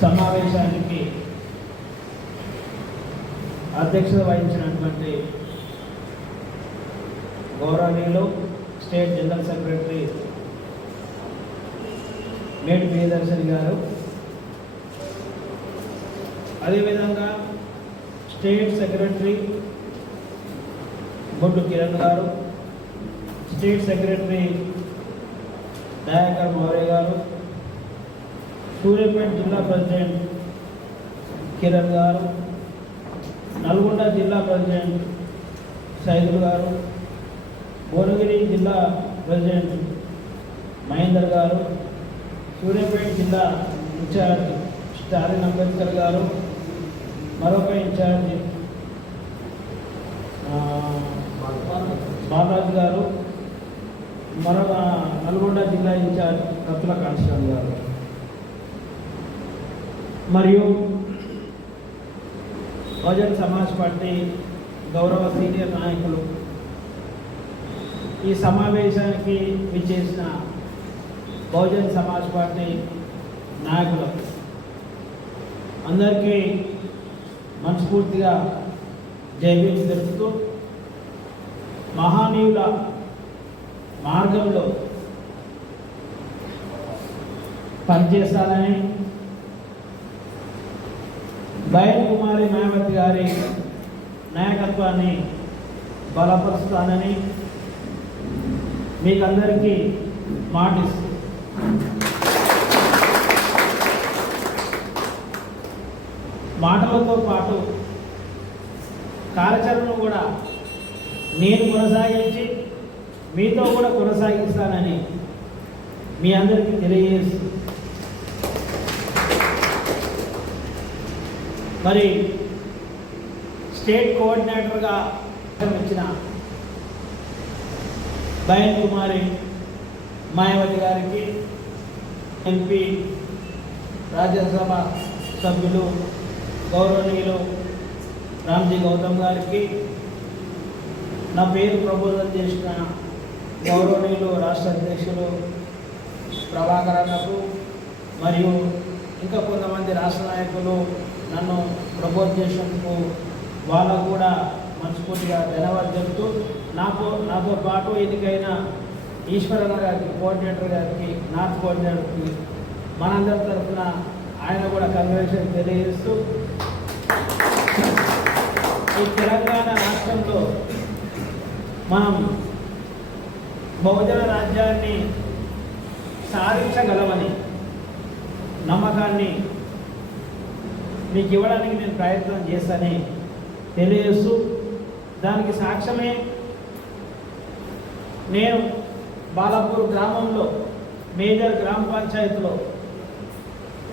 సమావేశానికి అధ్యక్షత వహించినటువంటి గౌరవనీయులు స్టేట్ జనరల్ సెక్రటరీ మేడి ప్రియదర్శిని గారు, అదేవిధంగా స్టేట్ సెక్రటరీ బొడ్డు కిరణ్ గారు, స్టేట్ సెక్రటరీ దయాకర్ మౌర్య గారు, సూర్యాపేట జిల్లా ప్రెసిడెంట్ కిరణ్ గారు, నల్గొండ జిల్లా ప్రెసిడెంట్ సైదుల్ గారు, భువనగిరి జిల్లా ప్రెసిడెంట్ మహేందర్ గారు, సూర్యాపేట జిల్లా ఇన్ఛార్జ్ స్టాలిన్ అంబేద్కర్ గారు, మరొక ఇన్ఛార్జ్ బాలరాజు గారు, మరొక నల్గొండ జిల్లా ఇన్ఛార్జ్ రత్తుల కాంశరావు గారు మరియు బహుజన్ సమాజ్ పార్టీ గౌరవ సీనియర్ నాయకులు, ఈ సమావేశానికి విచ్చేసిన బహుజన్ సమాజ్ పార్టీ నాయకులు అందరికీ మనస్ఫూర్తిగా జైభీం తెలుపుతూ, మహానీయుల మార్గంలో పనిచేస్తానని, బయన్ కుమారి మాయావతి గారి నాయకత్వాన్ని బలపరుస్తానని మీకందరికీ మాటిస్తూ మాటలతో పాటు కార్యాచరణను కూడా నేను కొనసాగించి మీతో కూడా కొనసాగిస్తానని మీ అందరికీ తెలియజేస్తూ, మరి స్టేట్ కోఆర్డినేటర్గా ఇచ్చిన బయన్ కుమారి మాయావతి గారికి, ఎంపీ రాజ్యసభ సభ్యులు గౌరవనీయులు రామ్జీ గౌతమ్ గారికి, నా పేరు ప్రబోధన చేసిన గౌరవనీయులు రాష్ట్ర అధ్యక్షులు ప్రభాకర్ అన్నకు, మరియు ఇంకా కొంతమంది రాష్ట్ర నాయకులు నన్ను ప్రపోజ్ చేసినందుకు వాళ్ళకు కూడా మనస్ఫూర్తిగా ధన్యవాదాలు చెప్తూ, నాతో పాటు ఎన్నికైన ఈశ్వరన్న గారికి, కోఆర్డినేటర్ గారికి, నార్త్ కోఆర్డినేటర్కి మనందరి తరఫున ఆయన కూడా కంగ్రాచులేషన్ తెలియజేస్తూ, ఈ తెలంగాణ రాష్ట్రంలో మనం బహుజన రాజ్యాన్ని సాధించగలమని నమ్మకాన్ని మీకు ఇవ్వడానికి నేను ప్రయత్నం చేస్తానని తెలియజేస్తూ, దానికి సాక్ష్యమే నేను బాలాపూర్ గ్రామంలో మేజర్ గ్రామ పంచాయతీలో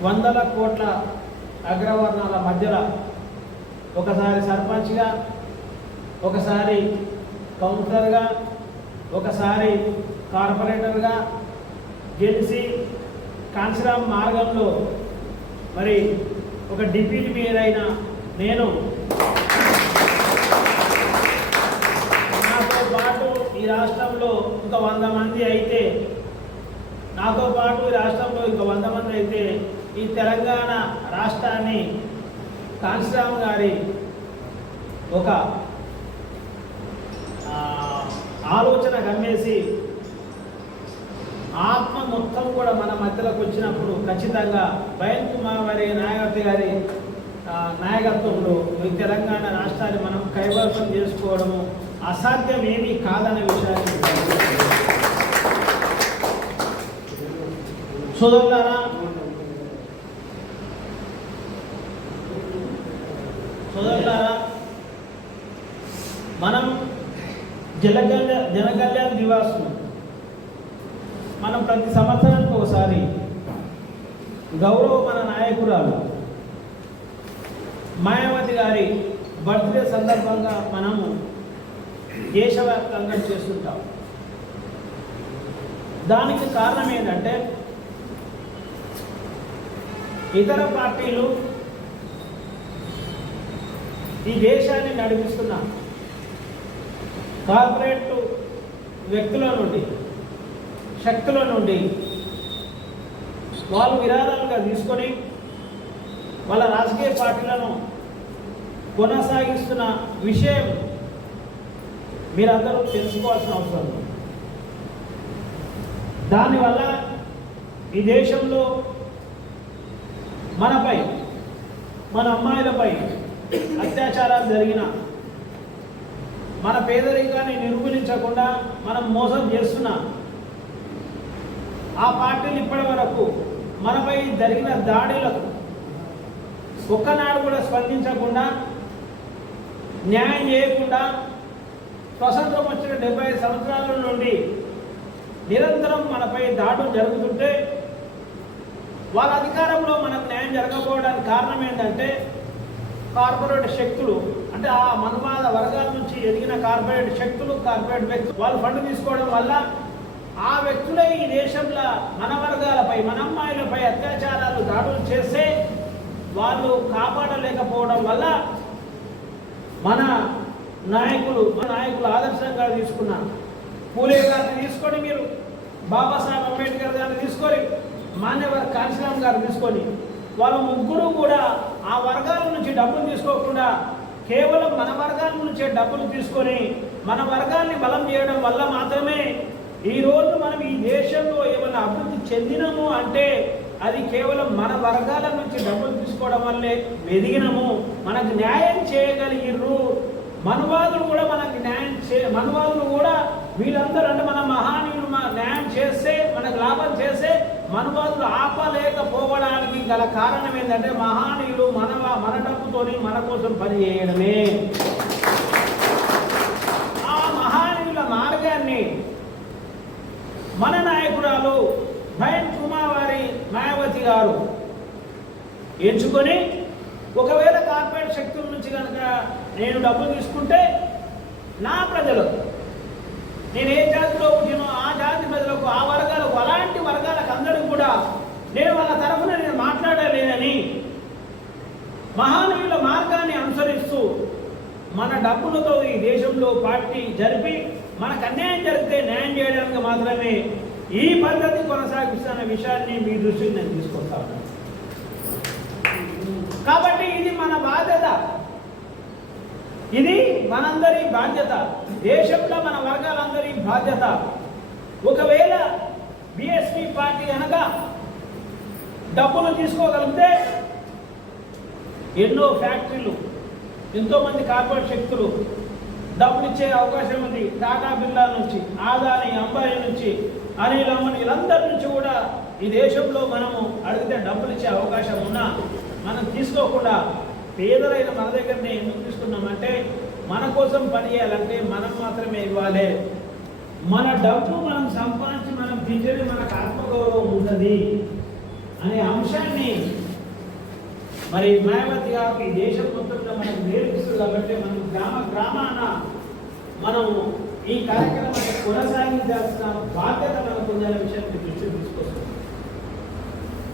వందల కోట్ల అగ్రవర్ణాల మధ్యలో ఒకసారి సర్పంచ్గా, ఒకసారి కౌన్సిలర్గా, ఒకసారి కార్పొరేటర్గా గెలిచి కాంశరామ్ మార్గంలో మరి ఒక డిప్యూటీ మేయర్ అయిన నేను, నాతో పాటు ఈ రాష్ట్రంలో ఇంకా 100 మంది అయితే, నాతో పాటు ఈ రాష్ట్రంలో ఇంకా 100 మంది అయితే ఈ తెలంగాణ రాష్ట్రాన్ని కాంశరామ్ గారి ఒక ఆలోచన గమ్మేసి ఆత్మ మొత్తం కూడా మన మధ్యలోకి వచ్చినప్పుడు ఖచ్చితంగా బయన్ కుమారి నాయకత్వ గారి నాయకత్వంలో ఈ తెలంగాణ రాష్ట్రాన్ని మనం కైవసం చేసుకోవడము అసాధ్యం ఏమీ కాదనే విషయాన్ని సోదరులారా, మనం జనకళ్యాణ దివాస్ మనం ప్రతి సంవత్సరానికి ఒకసారి గౌరవ మన నాయకురాలు మాయావతి గారి బర్త్డే సందర్భంగా మనము దేశవ్యాప్తంగా చేస్తుంటాం. దానికి కారణం ఏంటంటే ఇతర పార్టీలు ఈ దేశాన్ని నడిపిస్తున్న కార్పొరేట్ వ్యక్తుల నుండి, శక్తుల నుండి వాళ్ళు విరాళాలుగా తీసుకొని వాళ్ళ రాజకీయ పార్టీలను కొనసాగిస్తున్న విషయం మీరందరూ తెలుసుకోవాల్సిన అవసరం ఉంది. దానివల్ల ఈ దేశంలో మనపై, మన అమ్మాయిలపై అత్యాచారాలు జరిగిన, మన పేదరికాన్ని నిర్మూలించకుండా మనం మోసం చేస్తున్న ఆ పార్టీలు ఇప్పటి వరకు మనపై జరిగిన దాడులకు ఒక్కనాడు కూడా స్పందించకుండా, న్యాయం చేయకుండా, స్వతంత్రం వచ్చిన 75 సంవత్సరాల నుండి నిరంతరం మనపై దాడులు జరుగుతుంటే వాళ్ళ అధికారంలో మనకు న్యాయం జరగకపోవడానికి కారణం ఏంటంటే కార్పొరేట్ శక్తులు, అంటే ఆ మనువాద వర్గాల నుంచి ఎదిగిన కార్పొరేట్ శక్తులు, కార్పొరేట్ వ్యక్తులు వాళ్ళు ఫండ్ తీసుకోవడం వల్ల ఆ వ్యక్తులే ఈ దేశంలో మన వర్గాలపై, మన అమ్మాయిలపై అత్యాచారాలు, దాడులు చేస్తే వాళ్ళు కాపాడలేకపోవడం వల్ల మన నాయకులు ఆదర్శంగా తీసుకున్న పూలే గారిని తీసుకొని, మీరు బాబాసాహెబ్ అంబేద్కర్ గారిని తీసుకొని, మాన్యవర్ కాంశీరామ్ గారిని తీసుకొని, వాళ్ళ ముగ్గురు కూడా ఆ వర్గాల నుంచి డబ్బులు తీసుకోకుండా కేవలం మన వర్గాల నుంచే డబ్బులు తీసుకొని మన వర్గాన్ని బలం చేయడం వల్ల మాత్రమే ఈరోజు మనం ఈ దేశంలో ఏమైనా అభివృద్ధి చెందినము అంటే అది కేవలం మన వర్గాల నుంచి డబ్బులు తీసుకోవడం వల్లే ఎదిగినము. మనకు న్యాయం చేయగలిగిర్రు మనువాదులు కూడా, మనువాదులు కూడా వీళ్ళందరూ, అంటే మన మహానీయులు న్యాయం చేస్తే, మనకు లాభం చేస్తే మనువాదులు ఆపలేకపోవడానికి గల కారణం ఏంటంటే మహానీయులు మన డబ్బుతోని మన కోసం పనిచేయడమే. ఆ మహానీయుల మార్గాన్ని మన నాయకురాలు బహన్ కుమారి మాయావతి గారు ఎంచుకొని, ఒకవేళ కార్పొరేట్ శక్తుల నుంచి కనుక నేను డబ్బులు తీసుకుంటే నా ప్రజలకు, నేను ఏ జాతిలో పుట్టినో ఆ జాతి ప్రజలకు, ఆ వర్గాలకు, అలాంటి వర్గాలకు అందరికీ కూడా నేను వాళ్ళ తరఫున నేను మాట్లాడలేనని మహానీయుల మార్గాన్ని అనుసరిస్తూ మన డబ్బులతో ఈ దేశంలో పార్టీ జరిపి మనకు అన్యాయం జరిగితే న్యాయం చేయడానికి మాత్రమే ఈ పద్ధతి కొనసాగిస్తున్న విషయాన్ని మీ దృష్టికి నేను తీసుకొస్తా ఉన్నాను. కాబట్టి ఇది మన బాధ్యత, ఇది మనందరి బాధ్యత, దేశంలో మన వర్గాలందరి బాధ్యత. ఒకవేళ బీఎస్పీ పార్టీ అనగా డబ్బులు తీసుకోగలిగితే ఎన్నో ఫ్యాక్టరీలు, ఎంతోమంది కార్పొరేట్ శక్తులు డబ్బులు ఇచ్చే అవకాశం ఉంది. టాటా బిర్లా నుంచి, ఆదాని, అంబానీ నుంచి, అనిల్ అంబానీ, వీళ్ళందరి నుంచి కూడా ఈ దేశంలో మనము అడిగితే డబ్బులు ఇచ్చే అవకాశం ఉన్నా మనం తీసుకోకుండా పేదలైన మన దగ్గరనే ఎందుకు తీసుకున్నామంటే మన కోసం పనిచేయాలంటే మనం మాత్రమే ఇవ్వాలి. మన డబ్బు మనం సంపాదించి మనం తింటేనే మనకు ఆత్మగౌరవం ఉన్నది అనే అంశాన్ని మరి మాయావతి గారు ఈ దేశం మొత్తంలో మనకు నేర్పిస్తుంది. కాబట్టి మనం గ్రామాన మనం ఈ కార్యక్రమాన్ని కొనసాగించాల్సిన బాధ్యత మనకు ఉందనే విషయాన్ని దృష్టి తీసుకొస్తుంది.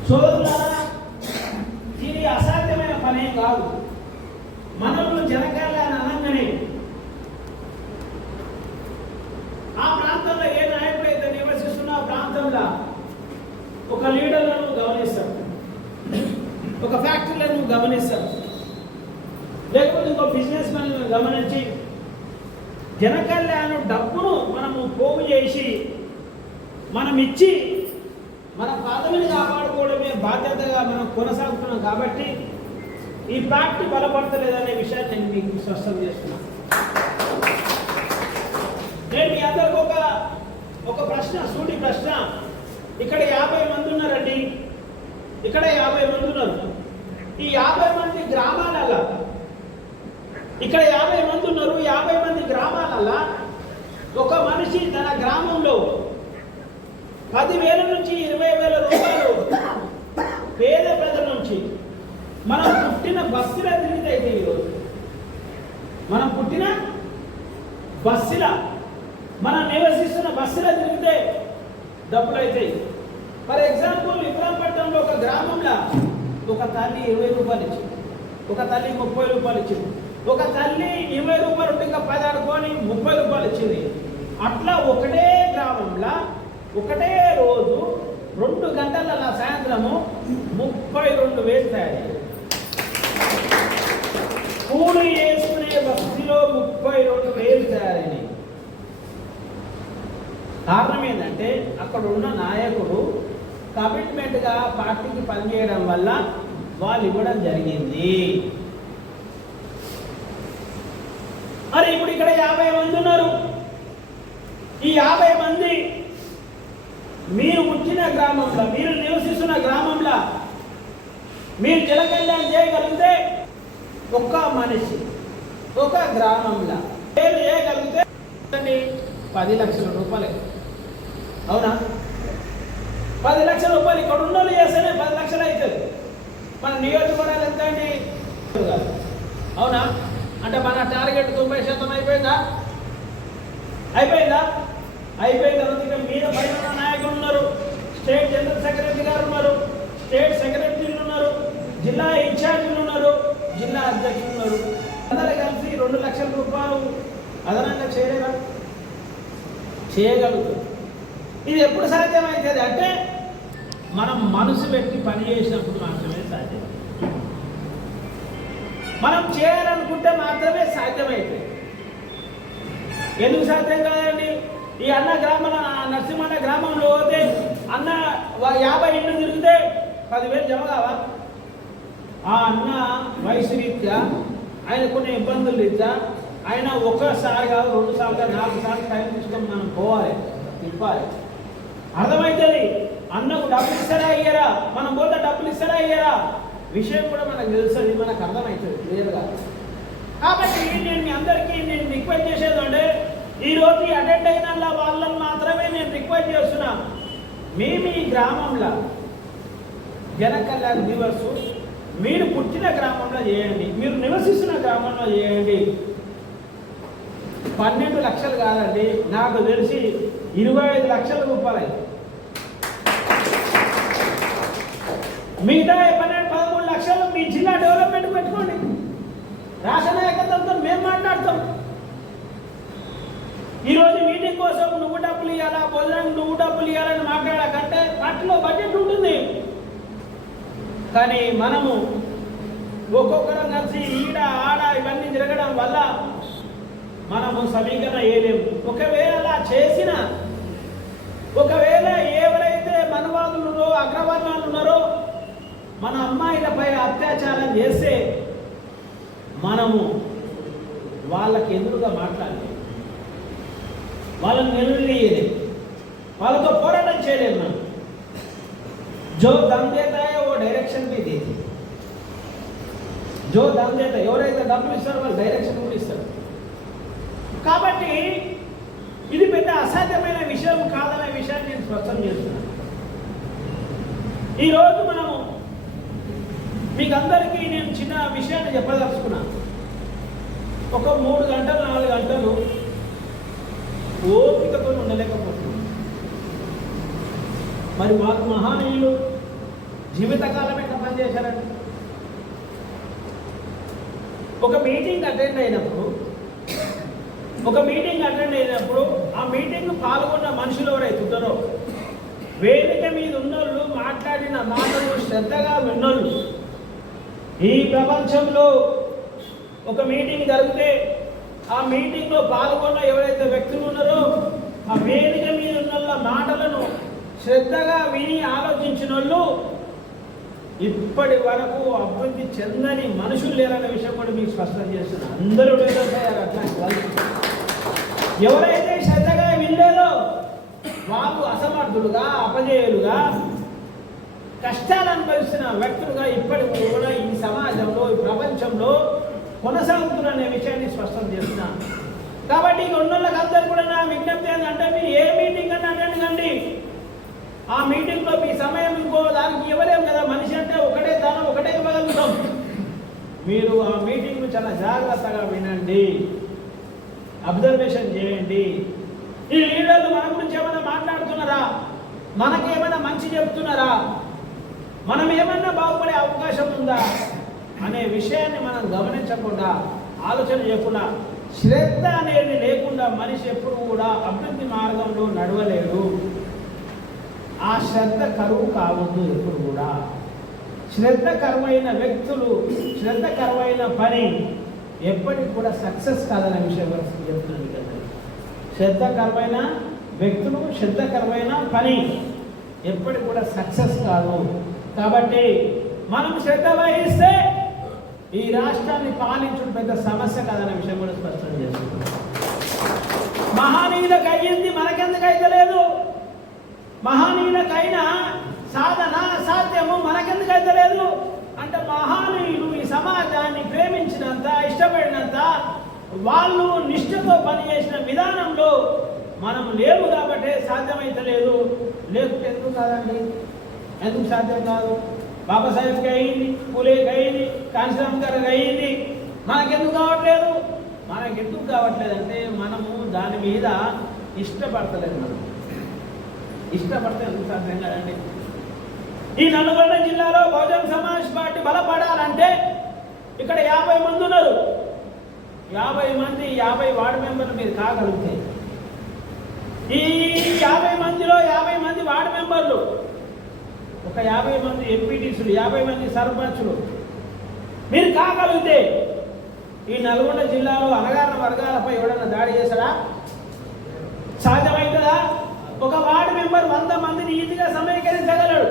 సోదరులారా, ఇది అసాధ్యమైన పనే కాదు. మనల్ని జనకాల అనగానే ఆ ప్రాంతంలో ఏ నాయకుడైతే నివసిస్తున్నా ఆ ప్రాంతంలో ఒక లీడర్లను గమనిస్తారు, ఒక ఫ్యాక్టరీలను గమనిస్తారు, లేకపోతే ఇంకో బిజినెస్ మ్యాన్లను గమనించి జనకళ్యాణ డబ్బును మనము పోగు చేసి మనం ఇచ్చి మన పదవిని కాపాడుకోవడమే బాధ్యతగా మనం కొనసాగుతున్నాం. కాబట్టి ఈ పార్టీ బలపడతలేదనే విషయాన్ని నేను మీకు స్పష్టం చేస్తున్నాను. నేను మీ అందరికి ఒక ప్రశ్న, సూటి ప్రశ్న. ఇక్కడ 50 మంది ఉన్నారండి, ఇక్కడ 50 మంది ఉన్నారు. ఈ 50 మంది గ్రామాలలో, ఇక్కడ 50 మంది ఉన్నారు. 50 మంది గ్రామాలలో ఒక మనిషి తన గ్రామంలో 10,000 నుంచి 20,000 రూపాయలు పేద ప్రజల నుంచి మనం పుట్టిన బస్సులో తిరిగితే అయితే ఈరోజు మనం పుట్టిన బస్సుల, మనం నివసిస్తున్న బస్సులో తిరిగితే డబ్బులు అవుతాయి. ఫర్ ఎగ్జాంపుల్ ఇబ్రాంపట్నంలో ఒక గ్రామంలో ఒక తల్లి 20 రూపాయలు ఇచ్చింది, ఒక తల్లి 30 రూపాయలు ఇచ్చింది, ఒక తల్లి 20 రూపాయలు ఉంటే ఇంకా 10 ఆడుకొని 30 రూపాయలు ఇచ్చింది. అట్లా ఒకటే గ్రామంలో ఒకటే రోజు 2 గంటల సాయంత్రము 32,000 తయారయ్యాయి. కూలి వేసుకునే బస్సులో 32,000 తయారైనాయి. కారణం ఏంటంటే అక్కడ ఉన్న నాయకుడు కమిట్మెంట్గా పార్టీకి పనిచేయడం వల్ల వాళ్ళు ఇవ్వడం జరిగింది. మరి ఇప్పుడు ఇక్కడ 50 మంది ఉన్నారు. ఈ 50 మంది మీరు పుట్టిన గ్రామంలో, మీరు నివసిస్తున్న గ్రామంలో మీరు జల కళ్యాణం చేయగలిగితే ఒక్క మనిషి ఒక గ్రామంలో పేరు చేయగలిగితే 10 లక్షల రూపాయలు. అవునా? 10 లక్షల రూపాయలు ఇక్కడ ఉన్నోళ్ళు చేస్తేనే 10 లక్షలు అవుతుంది. మన నియోజకవర్గాలు ఎంత అండి? అవునా? అంటే మన టార్గెట్ 90% అయిపోయిందా? అయిపోయిన తర్వాత మీద పైన నాయకులు ఉన్నారు, స్టేట్ జనరల్ సెక్రటరీ గారు ఉన్నారు, స్టేట్ సెక్రటరీలు ఉన్నారు, జిల్లా ఇన్ఛార్జీలు ఉన్నారు, జిల్లా అధ్యక్షులు ఉన్నారు. అందరూ కలిసి 2 లక్షల రూపాయలు అదనంగా చేయగలుగుతారు. ఇది ఎప్పుడు సాధ్యమవుతుంది అంటే మనం మనసు పెట్టి పని చేసినప్పుడు మాత్రమే సాధ్యం. మనం చేయాలనుకుంటే మాత్రమే సాధ్యమవుతుంది. ఎందుకు సాధ్యం కాదండి? ఈ అన్న గ్రామం, నరసింహన్న గ్రామంలో పోతే అన్న 50 ఇళ్ళు తిరిగితే 10,000 జమ కావా? ఆ అన్న వయసు రీత్యా, ఆయన కొన్ని ఇబ్బందులు రీత్యా ఆయన ఒక్కసారి కాదు, 2 సార్లు కాదు, 4 సార్లు టైం తీసుకొని మనం పోవాలి, తిప్పాలి. అర్థమవుతుంది. అన్నకు డబ్బులు ఇస్తారా అయ్యారా, మనం పోతే డబ్బులు ఇస్తారా అయ్యారా విషయం కూడా మనకు తెలుస్తుంది, మనకు అర్థమవుతుంది క్లియర్గా. కాబట్టి నేను మీ అందరికీ రిక్వెస్ట్ చేసేది అంటే ఈరోజు అటెండ్ అయిన వాళ్ళని మాత్రమే నేను రిక్వెస్ట్ చేస్తున్నా. మేము ఈ గ్రామంలో జన కళ్యాణ దివస్ మీరు పుట్టిన గ్రామంలో చేయండి, మీరు నివసిస్తున్న గ్రామంలో చేయండి. 12 లక్షలు కాదండి, నాకు తెలిసి 25 లక్షల రూపాయలు. మిగతా 13 లక్షలు మీ జిల్లా డెవలప్మెంట్ పెట్టుకోండి. రాష్ట్ర నాయకత్వంతో మేము మాట్లాడతాం. ఈరోజు మీటింగ్ కోసం నువ్వు డబ్బులు ఇవ్వాలా, భోజనానికి నువ్వు డబ్బులు ఇవ్వాలని మాట్లాడాలంటే పార్టీలో బడ్జెట్ ఉంటుంది. కానీ మనము ఒక్కొక్కరం కలిసి ఈడ ఆడ ఇవన్నీ జరగడం వల్ల మనము సమీకరణ వేయలేము. ఒకవేళ అలా చేసిన, ఒకవేళ ఎవరైతే మనవాదులు అగ్రవర్ణాలు ఉన్నారో మన అమ్మాయిలపై అత్యాచారం చేస్తే మనము వాళ్ళకి ఎదురుగా మాట్లాడలేము, వాళ్ళని నిలదీయలేము, వాళ్ళతో పోరాటం చేయలేము. మనం जो दम देता है वो डायरेक्शन भी देती है. जो दम देता है, ఎవరైతే డబ్బులు ఇస్తారో వాళ్ళు డైరెక్షన్ కూడా ఇస్తారు. కాబట్టి ఇది పెద్ద అసాధ్యమైన విషయం కాదనే విషయాన్ని నేను స్పష్టం చేస్తున్నాను. ఈరోజు మనము మీకు అందరికీ నేను చిన్న విషయాన్ని చెప్పదలుచుకున్నాను. ఒక 3 గంటలు 4 గంటలు ఓపికతో ఉండలేకపోతున్నాం. మరి మాకు మహానీయులు జీవితకాలం ఎంత పనిచేశారండి. ఒక మీటింగ్ అటెండ్ అయినప్పుడు ఆ మీటింగ్ పాల్గొన్న మనుషులు ఎవరైతే ఉంటారో, వేదిక మీద ఉన్నోళ్ళు మాట్లాడిన మాటలు శ్రద్ధగా విన్నోళ్ళు, ఈ ప్రపంచంలో ఒక మీటింగ్ జరిగితే ఆ మీటింగ్లో పాల్గొన్న ఎవరైతే వ్యక్తులు ఉన్నారో ఆ వేదిక మీద ఉన్న మాటలను శ్రద్ధగా విని ఆలోచించిన వాళ్ళు ఇప్పటి వరకు అభివృద్ధి చెందని మనుషులు లేరన్న విషయం కూడా మీకు స్పష్టం చేస్తున్నారు. అందరూ లేదయ్యారు అట్లాంటి వాళ్ళు. ఎవరైతే శ్రద్ధగా వినలేదో వాళ్ళు అసమర్థులుగా, అపజయులుగా, కష్టాలు అనుభవిస్తున్న వ్యక్తులుగా ఇప్పటికి కూడా ఈ సమాజంలో, ఈ ప్రపంచంలో కొనసాగుతున్న విషయాన్ని స్పష్టం చేస్తున్నాను. కాబట్టి ఈ ఉన్నోళ్ళకి అందరూ కూడా నా విజ్ఞప్తి ఏంటంటే మీరు ఏ మీటింగ్ అన్నా అటెండ్ కండి. ఆ మీటింగ్లో మీ సమయం ఇంకో దానికి ఇవ్వలేము కదా. మనిషి అంటే ఒకటే దానం, ఒకటే ఇవ్వగలుగుతాం. మీరు ఆ మీటింగ్ను చాలా జాగ్రత్తగా వినండి, అబ్జర్వేషన్ చేయండి. ఈ లీడర్లు మన గురించి ఏమైనా మాట్లాడుతున్నారా, మనకేమైనా మంచి చెప్తున్నారా, మనం ఏమైనా బాగుపడే అవకాశం ఉందా అనే విషయాన్ని మనం గమనించకుండా, ఆలోచన చేయకుండా, శ్రద్ధ అనేది లేకుండా మనిషి ఎప్పుడు కూడా అభివృద్ధి మార్గంలో నడవలేడు. ఆ శ్రద్ధ కరువు కావద్దు. ఎప్పుడు కూడా శ్రద్ధ కరువైన వ్యక్తులు, శ్రద్ధ కరువైన పని ఎప్పటికి కూడా సక్సెస్ కాదనే విషయం కూడా చెప్తున్నాను కదా. శ్రద్ధకరమైన వ్యక్తులు, శ్రద్ధకరమైన పని ఎప్పటికి కూడా సక్సెస్ కాదు. కాబట్టి మనం శ్రద్ధ వహిస్తే ఈ రాష్ట్రాన్ని పాలించడం పెద్ద సమస్య కాదనే విషయం కూడా స్పష్టం చేస్తుంది. మహనీయులకు అయ్యింది, మనకెందుకు అయితే లేదు? మహనీయులకైనా సాధన సాధ్యము మనకెందుకు అయితే లేదు అంటే, మహనీయులు ఈ సమాజాన్ని ప్రేమించినంత, ఇష్టపడినంత, వాళ్ళు నిష్ఠతో పనిచేసిన విధానంలో మనం లేవు కాబట్టి సాధ్యమైతే లేదు. లేకపోతే ఎందుకు కాదండి? ఎందుకు సాధ్యం కాదు? బాబాసాహెబ్కి అయింది, పూలేకి అయింది, కాంశీరామ్ గారికి అయింది, మనకెందుకు కావట్లేదు? మనకెందుకు కావట్లేదంటే మనము దాని మీద ఇష్టపడతలేదు. మనం ఇష్టపడితే ఎందుకు సాధ్యం కాదండి? ఈ నల్గొండ జిల్లాలో బహుజన్ సమాజ్ పార్టీ బలపడాలంటే ఇక్కడ 50 మంది ఉన్నారు. 50 మంది 50 వార్డు మెంబర్లు మీరు కాగలిగితే, ఈ 50 మందిలో 50 మంది వార్డు మెంబర్లు, ఒక 50 మంది ఎంపీటీసీలు, 50 మంది సర్పంచులు మీరు కాగలిగితే ఈ నల్గొండ జిల్లాలో అణగారిన వర్గాలపై ఎవడన్నా దాడి చేశారా? సాధ్యమవుతుందా? ఒక వార్డు మెంబర్ 100 మందిని ఈజీగా సమీకరించగలడు.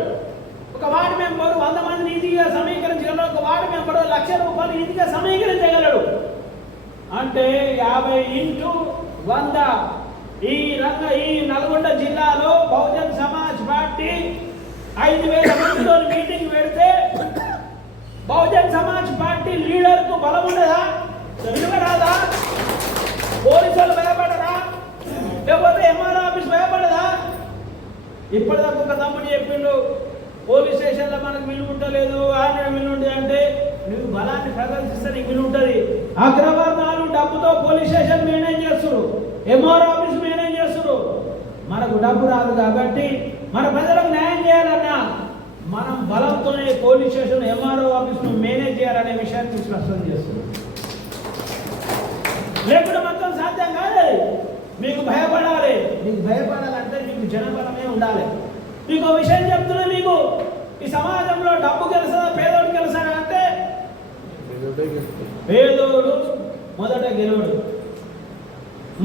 ఒక వార్డు మెంబర్ 100 మందిని ఈజీగా సమీకరించగలడు. ఒక వార్డు మెంబర్ 1,00,000 రూపాయలు ఈజీగా సమీకరించగలడు. అంటే 50 ఇంటూ 100. ఈ నల్గొండ జిల్లాలో బహుజన్ సమాజ్ పార్టీ 5,000 మందితో మీటింగ్ పెడితే బహుజన్ సమాజ్ పార్టీ లీడర్కు బలం ఉండదా? రాదా? పోలీసులు భయపడరా? లేకపోతే ఎంఆర్ఓ ఆఫీస్ భయపడదా? ఇప్పటిదాకా ఒక తమ్ముడు చెప్పిండు, పోలీస్ స్టేషన్లో మనకు విలువ ఉండలేదు, ఆడ విలువ ఉంటుంది. అంటే నువ్వు బలాన్ని ప్రదర్శిస్తే నీకు విలువ ఉంటుంది. అగ్రవర్ణాలు డబ్బుతో పోలీస్ స్టేషన్ మేనేజ్ చేస్తున్నారు, ఎంఆర్ఓ ఆఫీస్ మేనేజ్ చేస్తున్నారు. మనకు డబ్బు రాదు కాబట్టి మన ప్రజలకు న్యాయం చేయాలన్నా మనం బలంతోనే పోలీస్ స్టేషన్, ఎంఆర్ఓ ఆఫీస్ను మేనేజ్ చేయాలనే విషయాన్ని స్పష్టం చేస్తున్నాం. లేకుండా మొత్తం సాధ్యం కాదు. మీకు భయపడాలి. మీకు భయపడాలంటే మీకు జనబలమే ఉండాలి. మీకు విషయం చెప్తున్నా, మీకు ఈ సమాజంలో డబ్బు గెలుసా, పేదోడు గెలుసా అంటే పేదోడు మొదట గెలవడు,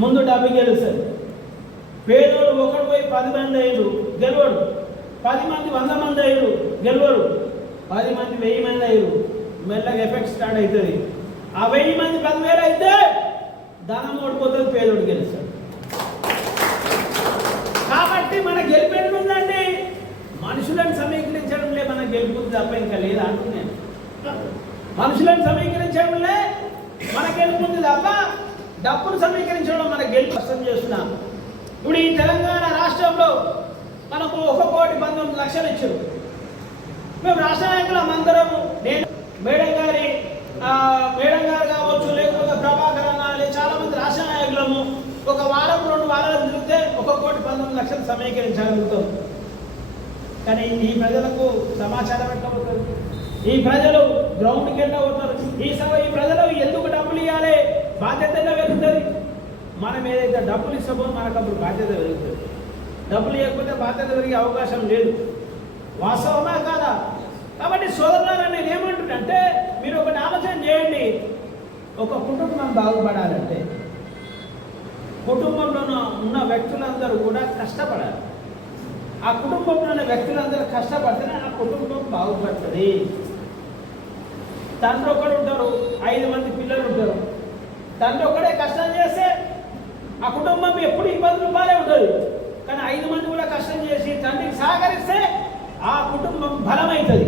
ముందు డబ్బు గెలుస్తుంది. పేదోడు ఒకడు పోయి 10 మంది అయ్యారు గెలవడు, 10 మంది 100 మంది అయ్యారు గెలవడు, 10 మంది 1000 మంది అయ్యారు, మెల్లగా ఎఫెక్ట్ స్టార్ట్ అవుతుంది. ఆ 1000 మంది 10,000 అయితే ధనం ఓడిపోతుంది, పేదోడు గెలుస్తాడు. కాబట్టి మన గెలిపేది ఉందండి, మనుషులను సమీకరించడంలే మన గెలుపుంది తప్ప ఇంకా లేదా అంటున్నాను. మనుషులను సమీకరించడంలే మన గెలుపుంది తప్ప డబ్బును సమీకరించడం మన గెలుపు కష్టం చేస్తున్నాం. ఇప్పుడు ఈ తెలంగాణ రాష్ట్రంలో మనకు 1,19,00,000 ఇచ్చారు. మేము రాష్ట్ర నాయకులం అందరము, నేను మేడం గారు కావచ్చు, లేకపోతే ప్రభాకర్ అన్న, చాలా మంది రాష్ట్ర నాయకులము ఒక వారం 2 వారాలు తిరిగితే 1,19,00,000 సమీకరించగలుగుతాం. కానీ ఈ ప్రజలకు సమాచారం ఎట్లవుతుంది? ఈ ప్రజలు గ్రౌండ్కి వెళ్ళవుతారు. ఈ ప్రజలు ఎందుకు డబ్బులు ఇవ్వాలి? బాధ్యతగా పెరుగుతుంది. మనం ఏదైతే డబ్బులు ఇస్తామో మనకు అప్పుడు బాధ్యత పెరుగుతుంది. డబ్బులు ఇవ్వకపోతే బాధ్యత పెరిగే అవకాశం లేదు. వాస్తవమా కాదా? కాబట్టి సోదరులారా, నేను ఏమంటున్నానంటే మీరు ఒకటి ఆలోచన చేయండి. ఒక కుటుంబం బాగుపడాలంటే కుటుంబంలో ఉన్న వ్యక్తులందరూ కూడా కష్టపడాలి. ఆ కుటుంబంలో ఉన్న వ్యక్తులందరూ కష్టపడితేనే ఆ కుటుంబం బాగుపడుతుంది. తండ్రి ఒకడు ఉంటారు, 5 మంది పిల్లలు ఉంటారు. తండ్రి ఒకడే కష్టం చేస్తే ఆ కుటుంబం ఎప్పుడు ఇబ్బందులు బాగానే ఉంటుంది. కానీ 5 మంది కూడా కష్టం చేసి తండ్రికి సహకరిస్తే ఆ కుటుంబం బలమవుతుంది.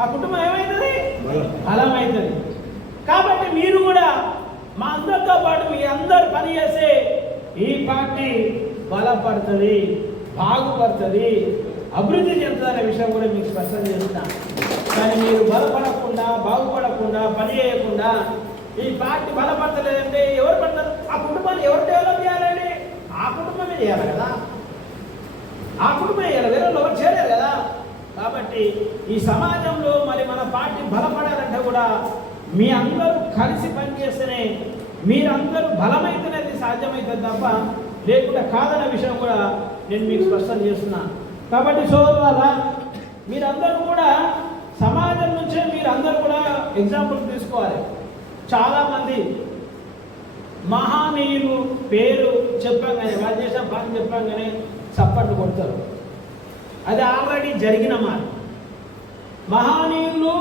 ఆ కుటుంబం ఏమవుతుంది? బలమవుతుంది. కాబట్టి మీరు కూడా మా అందరితో పాటు మీ అందరు పనిచేస్తే ఈ పార్టీ బలపడుతుంది, బాగుపడుతుంది, అభివృద్ధి చెందుతుందనే విషయం కూడా మీకు స్పష్టం చేస్తున్నాను. కానీ మీరు బలపడకుండా, బాగుపడకుండా, పని చేయకుండా ఈ పార్టీ బలపడతలేదంటే ఎవరు పడతారు? ఆ కుటుంబాన్ని ఎవరు డెవలప్ చేయాలండి? ఆ కుటుంబమే చేయాలి కదా. ఆ కుటుంబమే చేయాలి, వేరే ఎవరు చేయలేరు కదా. కాబట్టి ఈ సమాజంలో మరి మన పార్టీ బలపడాలంటే కూడా మీ అందరూ కలిసి పనిచేస్తేనే, మీరందరూ బలమైతేనే అది సాధ్యమవుతుంది తప్ప లేకుండా కాదన్న విషయం కూడా నేను మీకు స్పష్టం చేస్తున్నా. కాబట్టి సోదరులారా, మీరందరూ కూడా సమాజం నుంచే మీరందరూ కూడా ఎగ్జాంపుల్ తీసుకోవాలి. చాలామంది మహానీయులు పేరు చెప్పంగానే వాళ్ళు చేసిన పని చెప్పంగానే చప్పట్లు కొడతారు. అది ఆల్రెడీ జరిగిన మాట. మహానీయులు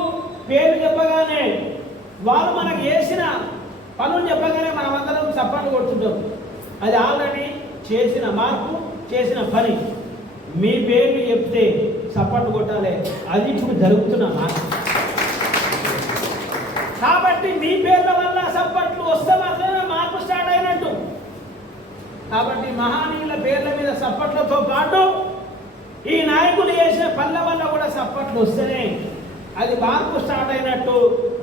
పేరు చెప్పగానే వాళ్ళు మనకు చేసిన పనులు చెప్పగానే మనమందరం చప్పట్లు కొడుతుంటాం. అది ఆల్రెడీ చేసిన మార్పు, చేసిన పని. మీ పేర్లు చెప్తే చప్పట్లు కొట్టాలి, అది ఇప్పుడు జరుగుతున్న మాట. కాబట్టి మీ పేర్ల వల్ల చప్పట్లు వస్తే మాత్రమే మార్పు స్టార్ట్ అయినట్టు. కాబట్టి మహానీయుల పేర్ల మీద చప్పట్లతో పాటు ఈ నాయకులు చేసిన పనుల వల్ల కూడా చప్పట్లు వస్తేనే అది మార్పు స్టార్ట్ అయినట్టు,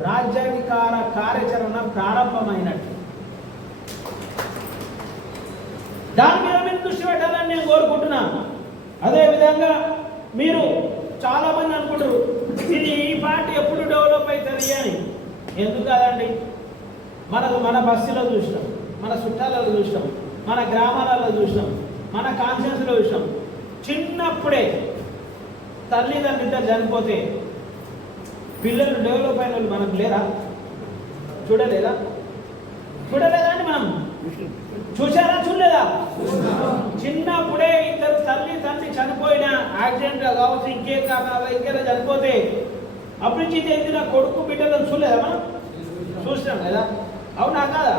రాజ్యాధికార కార్యాచరణ ప్రారంభమైనట్టు. దాని మీద మీరు దృష్టి పెట్టాలని నేను కోరుకుంటున్నాను. అదేవిధంగా మీరు చాలామంది అనుకుంటారు ఇది ఈ పార్టీ ఎప్పుడు డెవలప్ అవుతుంది అని. ఎందుకు కాదండి, మన బస్సులో చూసినాం, మన చుట్టాలలో చూసినాం, మన గ్రామాలలో చూసినాం, మన కాన్షియన్స్లో చూసినాం. చిన్నప్పుడే తల్లిదండ్రులు చనిపోతే పిల్లలు డెవలప్ అయిన వాళ్ళు మనకు లేరా? చూడలేదా అండి? మనం చూసారా చూడలేదా? చిన్నప్పుడే ఇద్దరు తల్లి చనిపోయిన యాక్సిడెంట్ కావచ్చు, ఇంకే కారణాలు ఇంకేదో చనిపోతే అప్పటి నుంచి తెలిసిన కొడుకు బిడ్డలను చూడలేదా? మనం చూసినాం కదా, అవునా కాదా?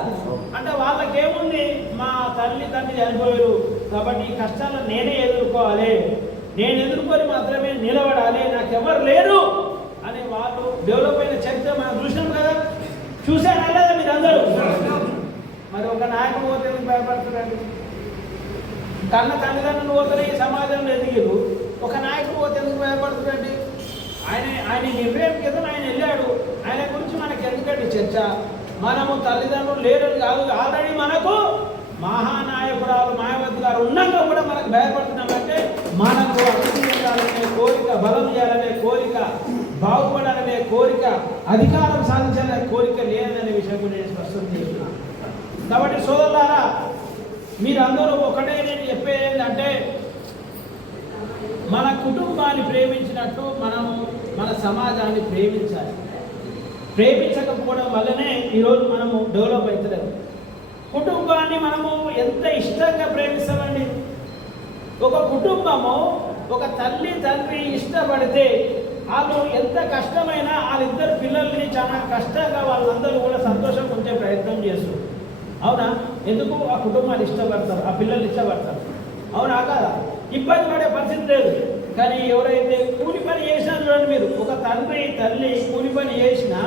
అంటే వాళ్ళకేముంది, మా తల్లి చనిపోయారు కాబట్టి ఈ కష్టాలను నేనే ఎదుర్కోవాలి, నేను ఎదుర్కొని మాత్రమే నిలబడాలి, నాకెవరు లేరు అనే వాళ్ళు డెవలప్ అయిన చరిత్ర మనం చూసినాం కదా. చూసారా లేదా మీరు అందరూ? మరి ఒక నాయకుడు పోతే ఎందుకు భయపడుతున్నాడు? కన్న తల్లిదండ్రులు పోతే ఈ సమాజంలో ఎదిగారు, ఒక నాయకుడు పోతే ఎందుకు భయపడుతున్నాడు? ఆయన నిర్ణయం కింద ఆయన వెళ్ళాడు, ఆయన గురించి మనకి ఎందుకంటే చర్చ. మనము తల్లిదండ్రులు లేరని కాదు, ఆల్రెడీ మనకు మహానాయకురాలు మాయావతి గారు ఉన్నాక కూడా మనకు భయపడుతున్నామంటే మనకు అభివృద్ధి చేయాలనే కోరిక, బలం చేయాలనే కోరిక, బాగుపడాలనే కోరిక, అధికారం సాధించాలనే కోరిక లేదనే విషయం కూడా నేను స్పష్టం చేస్తున్నాను. కాబట్టి సోదరులారా, మీరందరూ ఒకటే నేను చెప్పేది ఏంటంటే, మన కుటుంబాన్ని ప్రేమించినట్టు మనము మన సమాజాన్ని ప్రేమించాలి. ప్రేమించకపోవడం వల్లనే ఈరోజు మనము డెవలప్ అవుతలేదు. కుటుంబాన్ని మనము ఎంత ఇష్టంగా ప్రేమిస్తామండి. ఒక కుటుంబము, ఒక తల్లి తండ్రి ఇష్టపడితే వాళ్ళు ఎంత కష్టమైనా వాళ్ళిద్దరు పిల్లల్ని చాలా కష్టంగా వాళ్ళందరూ కూడా సంతోషంగా ఉంచే ప్రయత్నం చేస్తారు. అవునా? ఎందుకు? ఆ కుటుంబాన్ని ఇష్టపడతారు, ఆ పిల్లలు ఇష్టపడతారు. అవునా కాదా? ఇబ్బంది పడే పరిస్థితి లేదు. కానీ ఎవరైతే కూలి పని చేసినా చూడండి మీరు, ఒక తండ్రి తల్లి కూలి పని చేసినా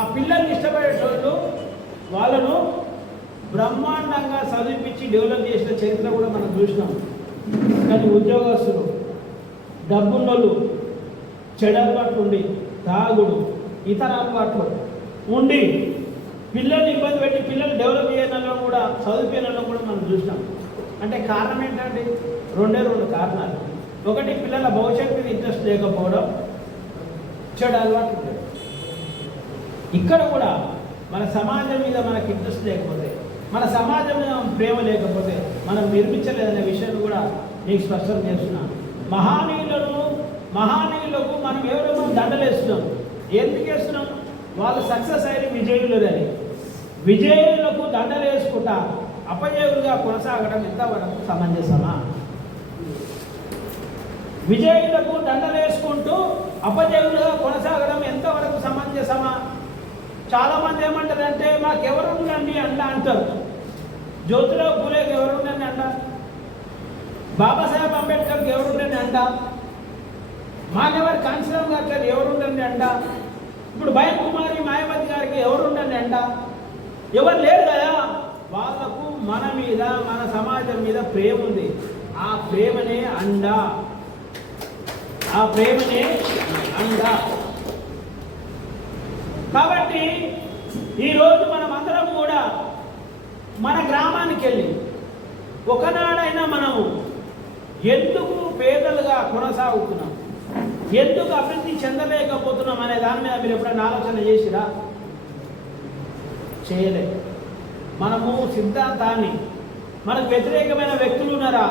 ఆ పిల్లల్ని ఇష్టపడేటోళ్ళు వాళ్ళను బ్రహ్మాండంగా చదివించి డెవలప్ చేసిన చరిత్ర కూడా మనం చూసినాం. కానీ ఉద్యోగస్తులు, డబ్బున్నోళ్ళు చెడు అలవాట్లు ఉండి, తాగుడు, ఇతర అలవాట్లు ఉండి పిల్లల్ని ఇబ్బంది పెట్టి పిల్లలు డెవలప్ చేయడంలో కూడా, చదివిపోయిన కూడా మనం చూసినాం. అంటే కారణం ఏంటంటే రెండు కారణాలు. ఒకటి, పిల్లల భవిష్యత్తు మీద ఇంట్రెస్ట్ లేకపోవడం, చెడు అలవాట్లు ఉండడం. ఇక్కడ కూడా మన సమాజం మీద మనకు ఇంట్రెస్ట్ లేకపోతే, మన సమాజం మీద ప్రేమ లేకపోతే మనం నిర్మించలేదనే విషయాన్ని కూడా మీకు స్పష్టం చేస్తున్నాను. మహానీయులకు మనం ఎవరైనా దండలేస్తున్నాం. ఎందుకు వేస్తున్నాం? వాళ్ళు సక్సెస్ అయిన విజయులు అని. విజయులకు దండలేసుకుంటా అపజయులుగా కొనసాగడం ఎంతవరకు సమంజసమా? విజయులకు దండలేసుకుంటూ అపజయులుగా కొనసాగడం ఎంతవరకు సమంజసమా? చాలామంది ఏమంటారంటే మాకెవరుండండి అంటారు. జ్యోతిరావు పూలేకి ఎవరుండండి అంట, బాబాసాహెబ్ అంబేద్కర్కి ఎవరుండండి అంట, మాకెవరి కాంచీరామ్ గారికి ఎవరుండండి అంట, ఇప్పుడు భయం కుమారి మాయావతి గారికి ఎవరుండండి అంట. ఎవరు లేరు కదా. వాళ్ళకు మన మీద, మన సమాజం మీద ప్రేమ ఉంది. ఆ ప్రేమనే అండ. కాబట్టి ఈరోజు మనమందరం కూడా మన గ్రామానికి వెళ్ళి ఒకనాడైనా మనము ఎందుకు పేదలుగా కొనసాగుతున్నాం, ఎందుకు అభివృద్ధి చెందలేకపోతున్నాం అనే దాని మీద మీరు ఎప్పుడైనా ఆలోచన చేసిరా? చేయలేదు. మనము సిద్ధాంతాన్ని, మనకు వ్యతిరేకమైన వ్యక్తులు ఉన్నారా,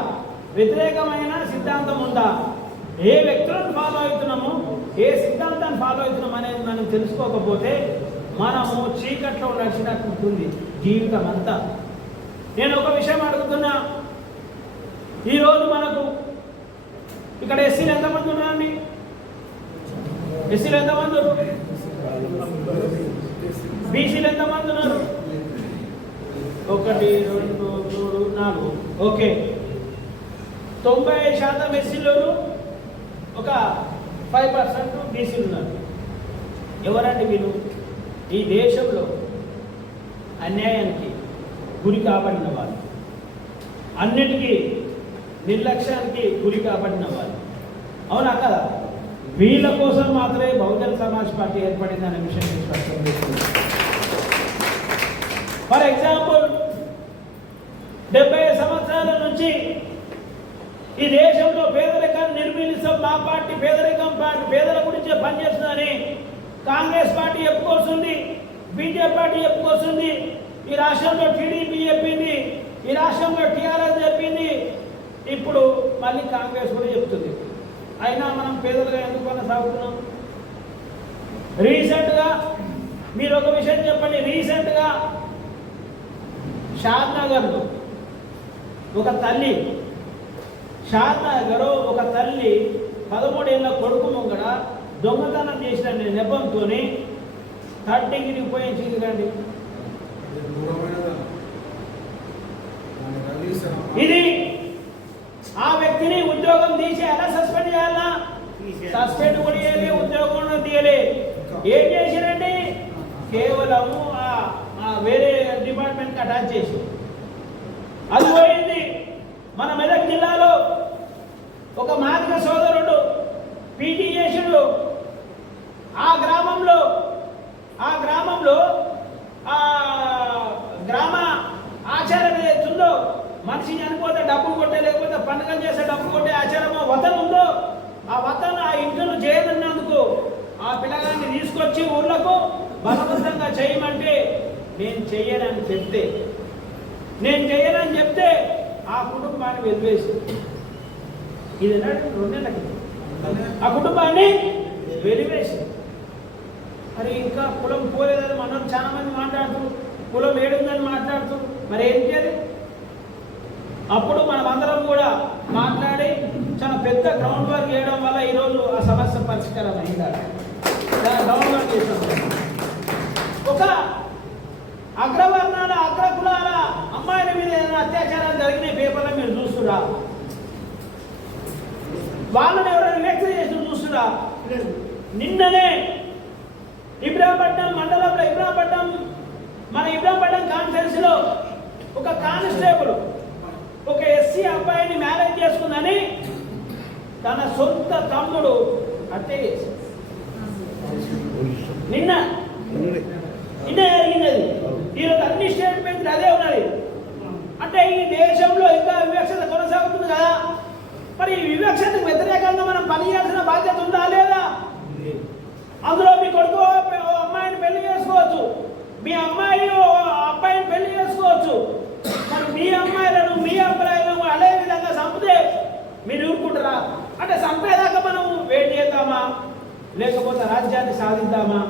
వ్యతిరేకమైన సిద్ధాంతం ఉందా, ఏ వ్యక్తులను ఫాలో అవుతున్నాము, ఏ సిద్ధాంతాన్ని ఫాలో అవుతున్నాం అనేది మనం తెలుసుకోకపోతే మనము చీకట్లో నడిచినట్టు ఉంటుంది జీవితం అంతా. నేను ఒక విషయం అడుగుతున్నా, ఈరోజు మనకు ఇక్కడ ఎస్సీలు ఎంతమంది ఉన్నారండి? ఎస్సీలు ఎంతమంది ఉన్నారు? బీసీలు ఎంతమంది ఉన్నారు? 1 2 3 4. ఓకే, 90% ఎస్సీలు, ఒక 5% బీసీలు ఉన్నారు. ఎవరండి వీళ్ళు? ఈ దేశంలో అన్యాయానికి గురి కాబడిన వాళ్ళు, అన్నిటికీ నిర్లక్ష్యానికి గురి కాబడిన వాళ్ళు, అవునా కదా? వీళ్ళ కోసం మాత్రమే బహుజన్ సమాజ్ పార్టీ ఏర్పడిందనే విషయం స్పష్టం చేస్తుంది. ఫర్ ఎగ్జాంపుల్, 70 సంవత్సరాల నుంచి ఈ దేశంలో పేదరికాన్ని నిర్మూలిస్తాం, మా పార్టీ పేదరికం పార్టీ, పేదల గురించే పనిచేస్తుందని కాంగ్రెస్ పార్టీ చెప్పుకొస్తుంది, బీజేపీ పార్టీ చెప్పుకొస్తుంది, ఈ రాష్ట్రంలో టీడీపీ చెప్పింది, ఈ రాష్ట్రంలో టీఆర్ఎస్ చెప్పింది, ఇప్పుడు మళ్ళీ కాంగ్రెస్ కూడా చెప్తుంది. అయినా మనం పేదలుగా ఎందుకు కొనసాగుతున్నాం? రీసెంట్గా మీరు ఒక విషయం చెప్పండి, రీసెంట్గా షాద్నగర్లో ఒక తల్లి, షాద్నగర్ ఒక తల్లి 13 ఏళ్ళ కొడుకు ముంగడ దొంగతనం చేసిన నెపంతో 3rd డిగ్రీ ఉపయోగించింది కండి. ఇది ఆ వ్యక్తిని ఉద్యోగం తీసేయాలా, సస్పెండ్ చేయాలా? సస్పెండ్ కూడా చేయలే, ఉద్యోగం కూడా తీయలే. ఏం చేసిరండి? కేవలము వేరే డిపార్ట్మెంట్కి అటాచ్ చేసి అది పోయింది. మన మెదక్ జిల్లాలో ఒక మాదిగ సోదరుడు పీటీ చేసిండు. ఆ గ్రామంలో గ్రామ ఆచారం ఏదైతుందో, మనిషి చనిపోతే డబ్బు కొట్టే, లేకపోతే పండుగలు చేసే డబ్బు కొట్టే ఆచారమో వతన్ ఉందో, ఆ వతన్ ఆ ఇంట్లో చేయదన్నందుకు ఆ పిల్లగాన్ని తీసుకొచ్చి ఊళ్ళకు బలవంతంగా చేయమంటే నేను చెయ్యనని చెప్తే ఆ కుటుంబాన్ని వెలివేసి, ఇది 2 నెలల క్రితం ఆ కుటుంబాన్ని వెలివేసి, మరి ఇంకా కులం పోలేదని మనం చాలా మంది మాట్లాడుతూ, కులం ఏడుందని మాట్లాడుతూ, మరి ఏం చేయాలి? అప్పుడు మనం అందరం కూడా మాట్లాడి చాలా పెద్ద గ్రౌండ్ వర్క్ చేయడం వల్ల ఈరోజు ఆ సమస్య పరిష్కారం అయిందా? గ్రౌండ్ వర్క్ చేస్తాం. ఒక అగ్రవర్ణాల అగ్రకులాల అమ్మాయిల మీద ఏదైనా అత్యాచారాలు జరిగిన పేపర్లో మీరు చూస్తురా? వాళ్ళని ఎవరైనా వ్యాఖ్య చేసి చూస్తురా? నిన్ననే ఇబ్రాహీంపట్నం మండలంలో ఇబ్రాహీంపట్నం కాన్ఫరెన్స్ లో ఒక కానిస్టేబుల్ ఒక ఎస్సీ అబ్బాయిని మ్యారేజ్ చేసుకుందని తన సొంత తమ్ముడు హత్య చేసి నిన్న జరిగినది. ఈరోజు అన్ని స్టేట్మెంట్లు అదే ఉన్నది. అంటే ఈ దేశంలో ఇంకా వివక్షత కొనసాగుతుంది కదా. మరి ఈ వివక్షతకు వ్యతిరేకంగా మనం పనిచేయాల్సిన బాధ్యత ఉందా లేదా? అందులో మీ కొడుకు అమ్మాయిని పెళ్లి చేసుకోవచ్చు, మీ అమ్మాయి అబ్బాయిని పెళ్లి చేసుకోవచ్చు. మరి మీ అమ్మాయిలను మీ అబ్బాయిలను అదే విధంగా చంపితే మీరు ఊరుకుంటారా? అంటే చంపేదాకా మనం వెయిట్ చేద్దామా, లేకపోతే రాజ్యాన్ని సాధిద్దామా?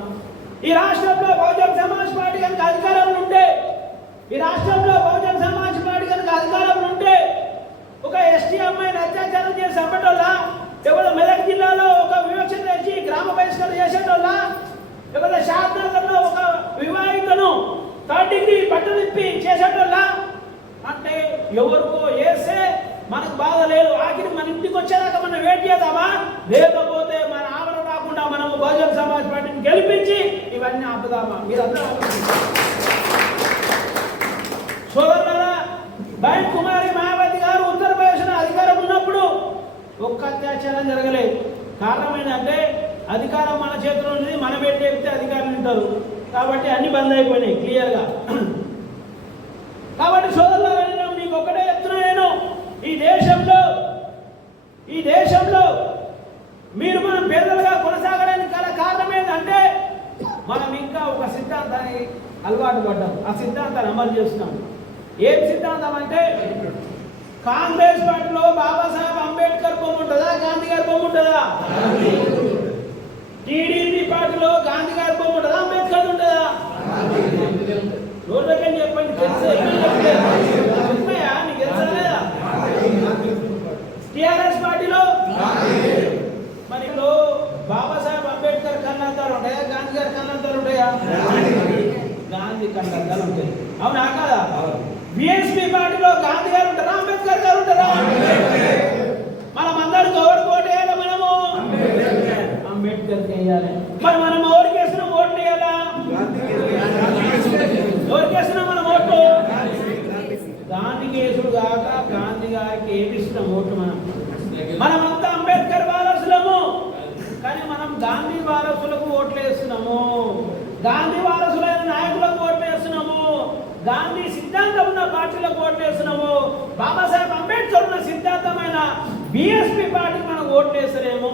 ఈ రాష్ట్రంలో బహుజన్ సమాజ్ పార్టీ కనుక అధికారంలో ఉంటే, ఒక ఎస్టీ అమ్మాయిని అత్యాచారం చేసి చంపటోళ్ళ, లేకపోతే మెదక్ జిల్లాలో ఒక వివక్ష చేసి గ్రామ బహిష్కరణ చేసేటోళ్ళ, లేకపోతే షాద్నగర్లో ఒక వివాహితను 3rd డిగ్రీ బట్టలిప్పి చేసేటోళ్ళ? అంటే ఎవరికో వేస్తే మనకు బాధ లేదు, ఆఖరి మన ఇంటికి వచ్చేదాకా మనం వెయిట్ చేద్దామా? లేకపోతే మన ఆవరణ రాకుండా మనము బహుజన్ సమాజ్ పార్టీని గెలిపించి ఇవన్నీ ఆపుదామా? మీరందరూ సోదరులారా, బైట్ కుమారి మాయావతి గారు ఉత్తరప్రదేశ్లో అధికారం ఉన్నప్పుడు ఒక్క అత్యాచారం జరగలేదు. కారణం ఏంటంటే అధికారం మన చేతిలో ఉంది, మనం ఏం చెప్తే అధికారులు ఉంటారు కాబట్టి అన్ని బంద్ అయిపోయినాయి క్లియర్గా. కాబట్టి సోదరులారా, మీకు ఒక్కటే చెప్తున్నా, నేను ఈ దేశంలో మీరు మనం పేదలుగా కొనసాగడానికి గల కారణం ఏంటంటే మనం ఇంకా ఒక సిద్ధాంతాన్ని అలవాటు పడ్డాం, ఆ సిద్ధాంతాన్ని అమలు చేస్తున్నాం. ఏం సిద్ధాంతం అంటే, కాంగ్రెస్ పార్టీలో బాబాసాహెబ్ అంబేద్కర్ బొమ్మ ఉంటుందా, గాంధీ గారి బొమ్మ ఉంటుందా? టీడీపీ పార్టీలో గాంధీ గారి బొమ్మ ఉంటుందా, అంబేద్కర్ ఉంటుందా? రోడ్లకని చెప్పండి. చెప్పయ్యా నీకు తెలుసా లేదా? టిఆర్ఎస్ పార్టీలో మరి ఇప్పుడు బాబాసాహెబ్ అంబేద్కర్ కన్నద్దాలు ఉంటాయా, గాంధీ గారి కన్నద్దాలు ఉంటాయా? గాంధీ కన్నద్దాలు ఉంటాయి. అవునా కాదా? బిఎస్పీ పార్టీలో గాంధీ గారు ఉంటారా, అంబేద్కర్ గారు ఉంటారా? మనం అందరికి ఎవరికి ఓటు వేయాలి? మనము అంబేద్కర్కి వేయాలి. మరి మనం ఎవరికి వేసినాం ఓట్లు వేయాలా? ఎవరికి వేసినాం మనం ఓట్లు? గాంధీకి వేసుడు కాక గాంధీ గారికి ఏమిస్తున్నాం ఓట్లు? మనమంతా అంబేద్కర్ వారసులము, కానీ మనం గాంధీ వారసులకు ఓట్లు వేస్తున్నాము. గాంధీ వారసులైన నాయకులకు ఓట్లు వేస్తున్నాము. గాంధీ సిద్ధాంతం ఉన్న పార్టీలకు ఓట్లు వేస్తున్నాము. బాబాసాహెబ్ అంబేద్కర్ ఉన్న సిద్ధాంతమైన బిఎస్పీ పార్టీకి మనం ఓట్లు వేస్తలేము.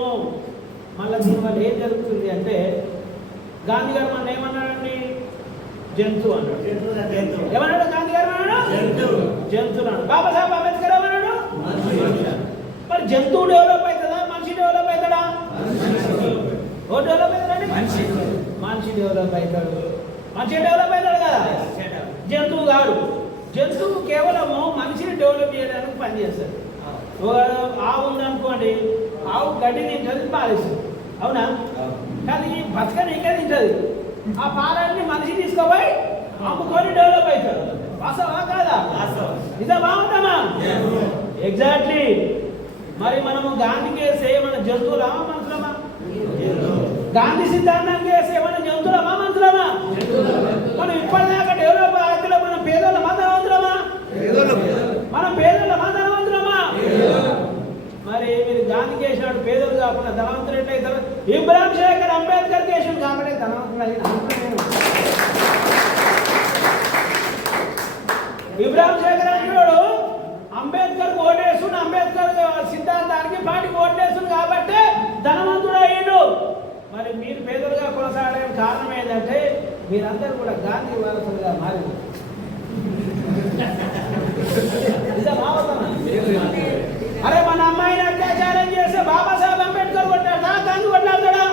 మళ్ళీ దీనివల్ల ఏం జరుగుతుంది అంటే, గాంధీ గారు మనం ఏమన్నాడండి? జంతువు అన్నాడు. ఏమన్నాడు గాంధీ గారు? జంతువు అన్నాడు. బాబాసాహెబ్ అంబేద్కర్ ఏమన్నాడు? మరి జంతువు డెవలప్ అవుతుందా, మనిషి డెవలప్ అవుతాడా? ఓ డెవలప్ అవుతాడండి. మనిషి డెవలప్ అవుతాడు. మనిషి డెవలప్ అవుతాడు కదా, జంతువు కాదు. జంతువు కేవలము మనిషిని డెవలప్ చేయడానికి పనిచేస్తుంది. ఆవు ఉందనుకోండి, ఆవు గడ్డి తింటుంది, పాలేస్తుంది. అవునా? కానీ బతకనికే తింటుంది. ఆ పాలన్నీ మనిషి తీసుకోపోయి అమ్ముకొని డెవలప్ అవుతాడు. వాస్తవా కాదా? ఇదా బాగుంటామా? ఎగ్జాక్ట్లీ. మరి మనము గాంధీకి వేసే మన జంతువులమా మనుషులమా? గాంధీ సిద్ధాంతానికి వేసే మన జంతువులమా మనుషులమా? మనం ఇప్పటిదాకా డెవలప్ అయితే మనం పేదోళ్ళమా ధనవంతులమా? మనం పేదోళ్ళమా ధనవంతులమా? మరి మీరు గాంధీకి వేసినాడు పేదలు కాకుండా ధనవంతులు ఎట్లయితారు? ఇబ్రాహిం శేఖర్ అంబేద్కర్ కేసు కాబట్టి ధనవంతులు అయిన ఇబ్రాహిం శేఖర్ అంటున్నాడు అంబేద్కర్ ఓటేస్తుంది, అంబేద్కర్ సిద్ధాంతానికి పార్టీకి ఓటేస్తుంది కాబట్టి ధనవంతుడు అయ్యిండు. మరి మీరు పేదలుగా కొనసాగడానికి కారణం ఏంటంటే మీరందరూ కూడా గాంధీ వారసులుగా మారింది. అరే మన అమ్మాయిని అత్యాచారం చేస్తే బాబాసాహెబ్ అంబేద్కర్ కొట్టాడా, గాంధీ కొట్లాడతాడా?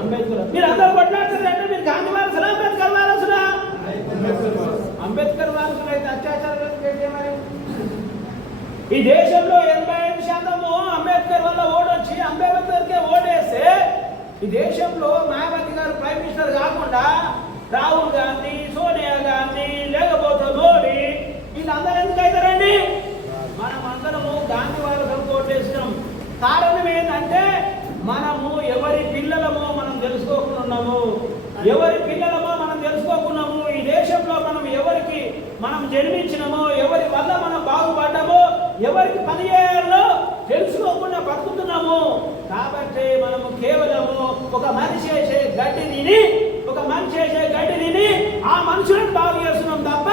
అంబేద్కర్. మీరు అందరూ కొట్లాడుతారంటే మీరు గాంధీ వారసులా, అంబేద్కర్ వారసులా? అంబేద్కర్ వారసులు అయితే అత్యాచారం చేస్తే మరి ఈ దేశంలో 85% అంబేద్కర్ వల్ల ఓడొచ్చి అంబేద్కర్కే ఓటేస్తే ఈ దేశంలో మాయావతి గారు ప్రైమ్ మినిస్టర్ కాకుండా రాహుల్ గాంధీ, సోనియా గాంధీ, లేకపోతే మోడీ, వీళ్ళందరూ ఎందుకు అవుతారండి? మనం అందరము గాంధీ వారసులకు ఓటేసినాం. కారణం ఏంటంటే మనము ఎవరి పిల్లలమో మనం తెలుసుకోకుండా ఉన్నాము. ఎవరి పిల్లలమో మనం తెలుసుకోకున్నాము. ఈ దేశంలో మనం ఎవరికి మనం జన్మించినమో, ఎవరి వల్ల మనం బాగుపడ్డామో, ఎవరికి పని చేయాలో తెలుసుకోకుండా బతుకుతున్నాము. కాబట్టి మనము కేవలము ఒక మనిషి చేసే గడ్డి తిని ఆ మనుషులను బాగు చేస్తున్నాం తప్ప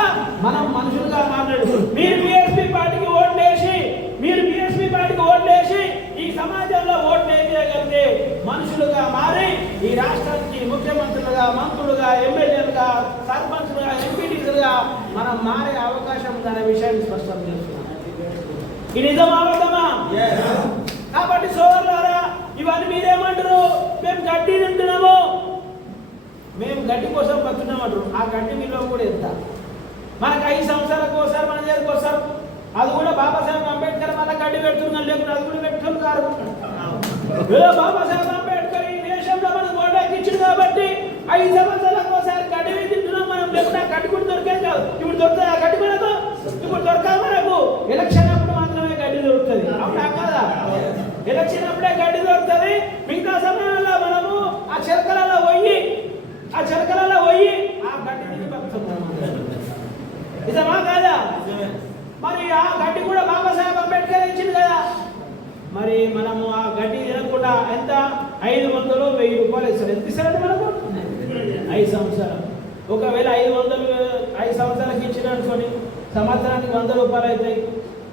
మనం మనుషులుగా మాట్లాడు. మీరు బిఎస్పీ పార్టీకి ఓట్లేసి ఈ సమాజంలో ఓట్లు వేయగలిగితే మనుషులుగా మారి ఈ రాష్ట్రానికి ముఖ్యమంత్రులుగా, మంత్రులుగా, ఎమ్మెల్యేలుగా, సర్పంచులుగా, ఎంపీటీలుగా మనం మారే అవకాశం ఉందనే విషయాన్ని స్పష్టం చేస్తున్నాం. ఇది నిజమా అబద్ధమా? కాబట్టి సోదరులారా, ఇవన్నీ మీరేమంటారు? మేము గడ్డి తింటున్నాము, మేము గడ్డి కోసం బతున్నామంటారు. ఆ గడ్డి విలువ కూడా ఎంత? మనకు 5 సంవత్సరాలకు ఒకసారి మన దగ్గరకు వస్తారు. అది కూడా బాబాసాహెబ్ అంబేద్కర్ వల్ల గడ్డి పెడుతున్నాం, లేకుండా అది కూడా పెట్టుకున్నారు. బాబాసాహెబ్ అంబేద్కర్ ఈ దేశంలో మనకు ఓటు ఇచ్చింది కాబట్టి 5 సంవత్సరాలకు ఒకసారి గడ్డి తింటున్నాం మనం, లేకుండా గడ్డి కూడా దొరికేది కాదు. ఇప్పుడు దొరుకుతుంది ఆ గడ్డి మనకు, ఇప్పుడు దొరకదు మనకు. ఎలక్షన్ అప్పుడు మాత్రమే గడ్డి దొరుకుతుంది. అవునా కాదా? ఎలక్షన్ అప్పుడే గడ్డి దొరుకుతుంది. మిగతా సమయంలో మనము ఆ చిలకలలో పోయి ఆ గడ్డి తిని బతుకుతున్నాం. నిజమా కాదా? మరి ఆ గడ్డి కూడా బాబాసాహెబ్ అంబేద్కర్ ఇచ్చింది కదా. మరి మనము ఆ గడ్డి తినకుండా ఎంత 500 1000 రూపాయలు ఇస్తారు. ఎంత ఇస్తారండి మనకు? 5 సంవత్సరాలు. ఒకవేళ 5 సంవత్సరాలకి ఇచ్చిన అనుకోని సంవత్సరానికి 100 రూపాయలు అవుతాయి,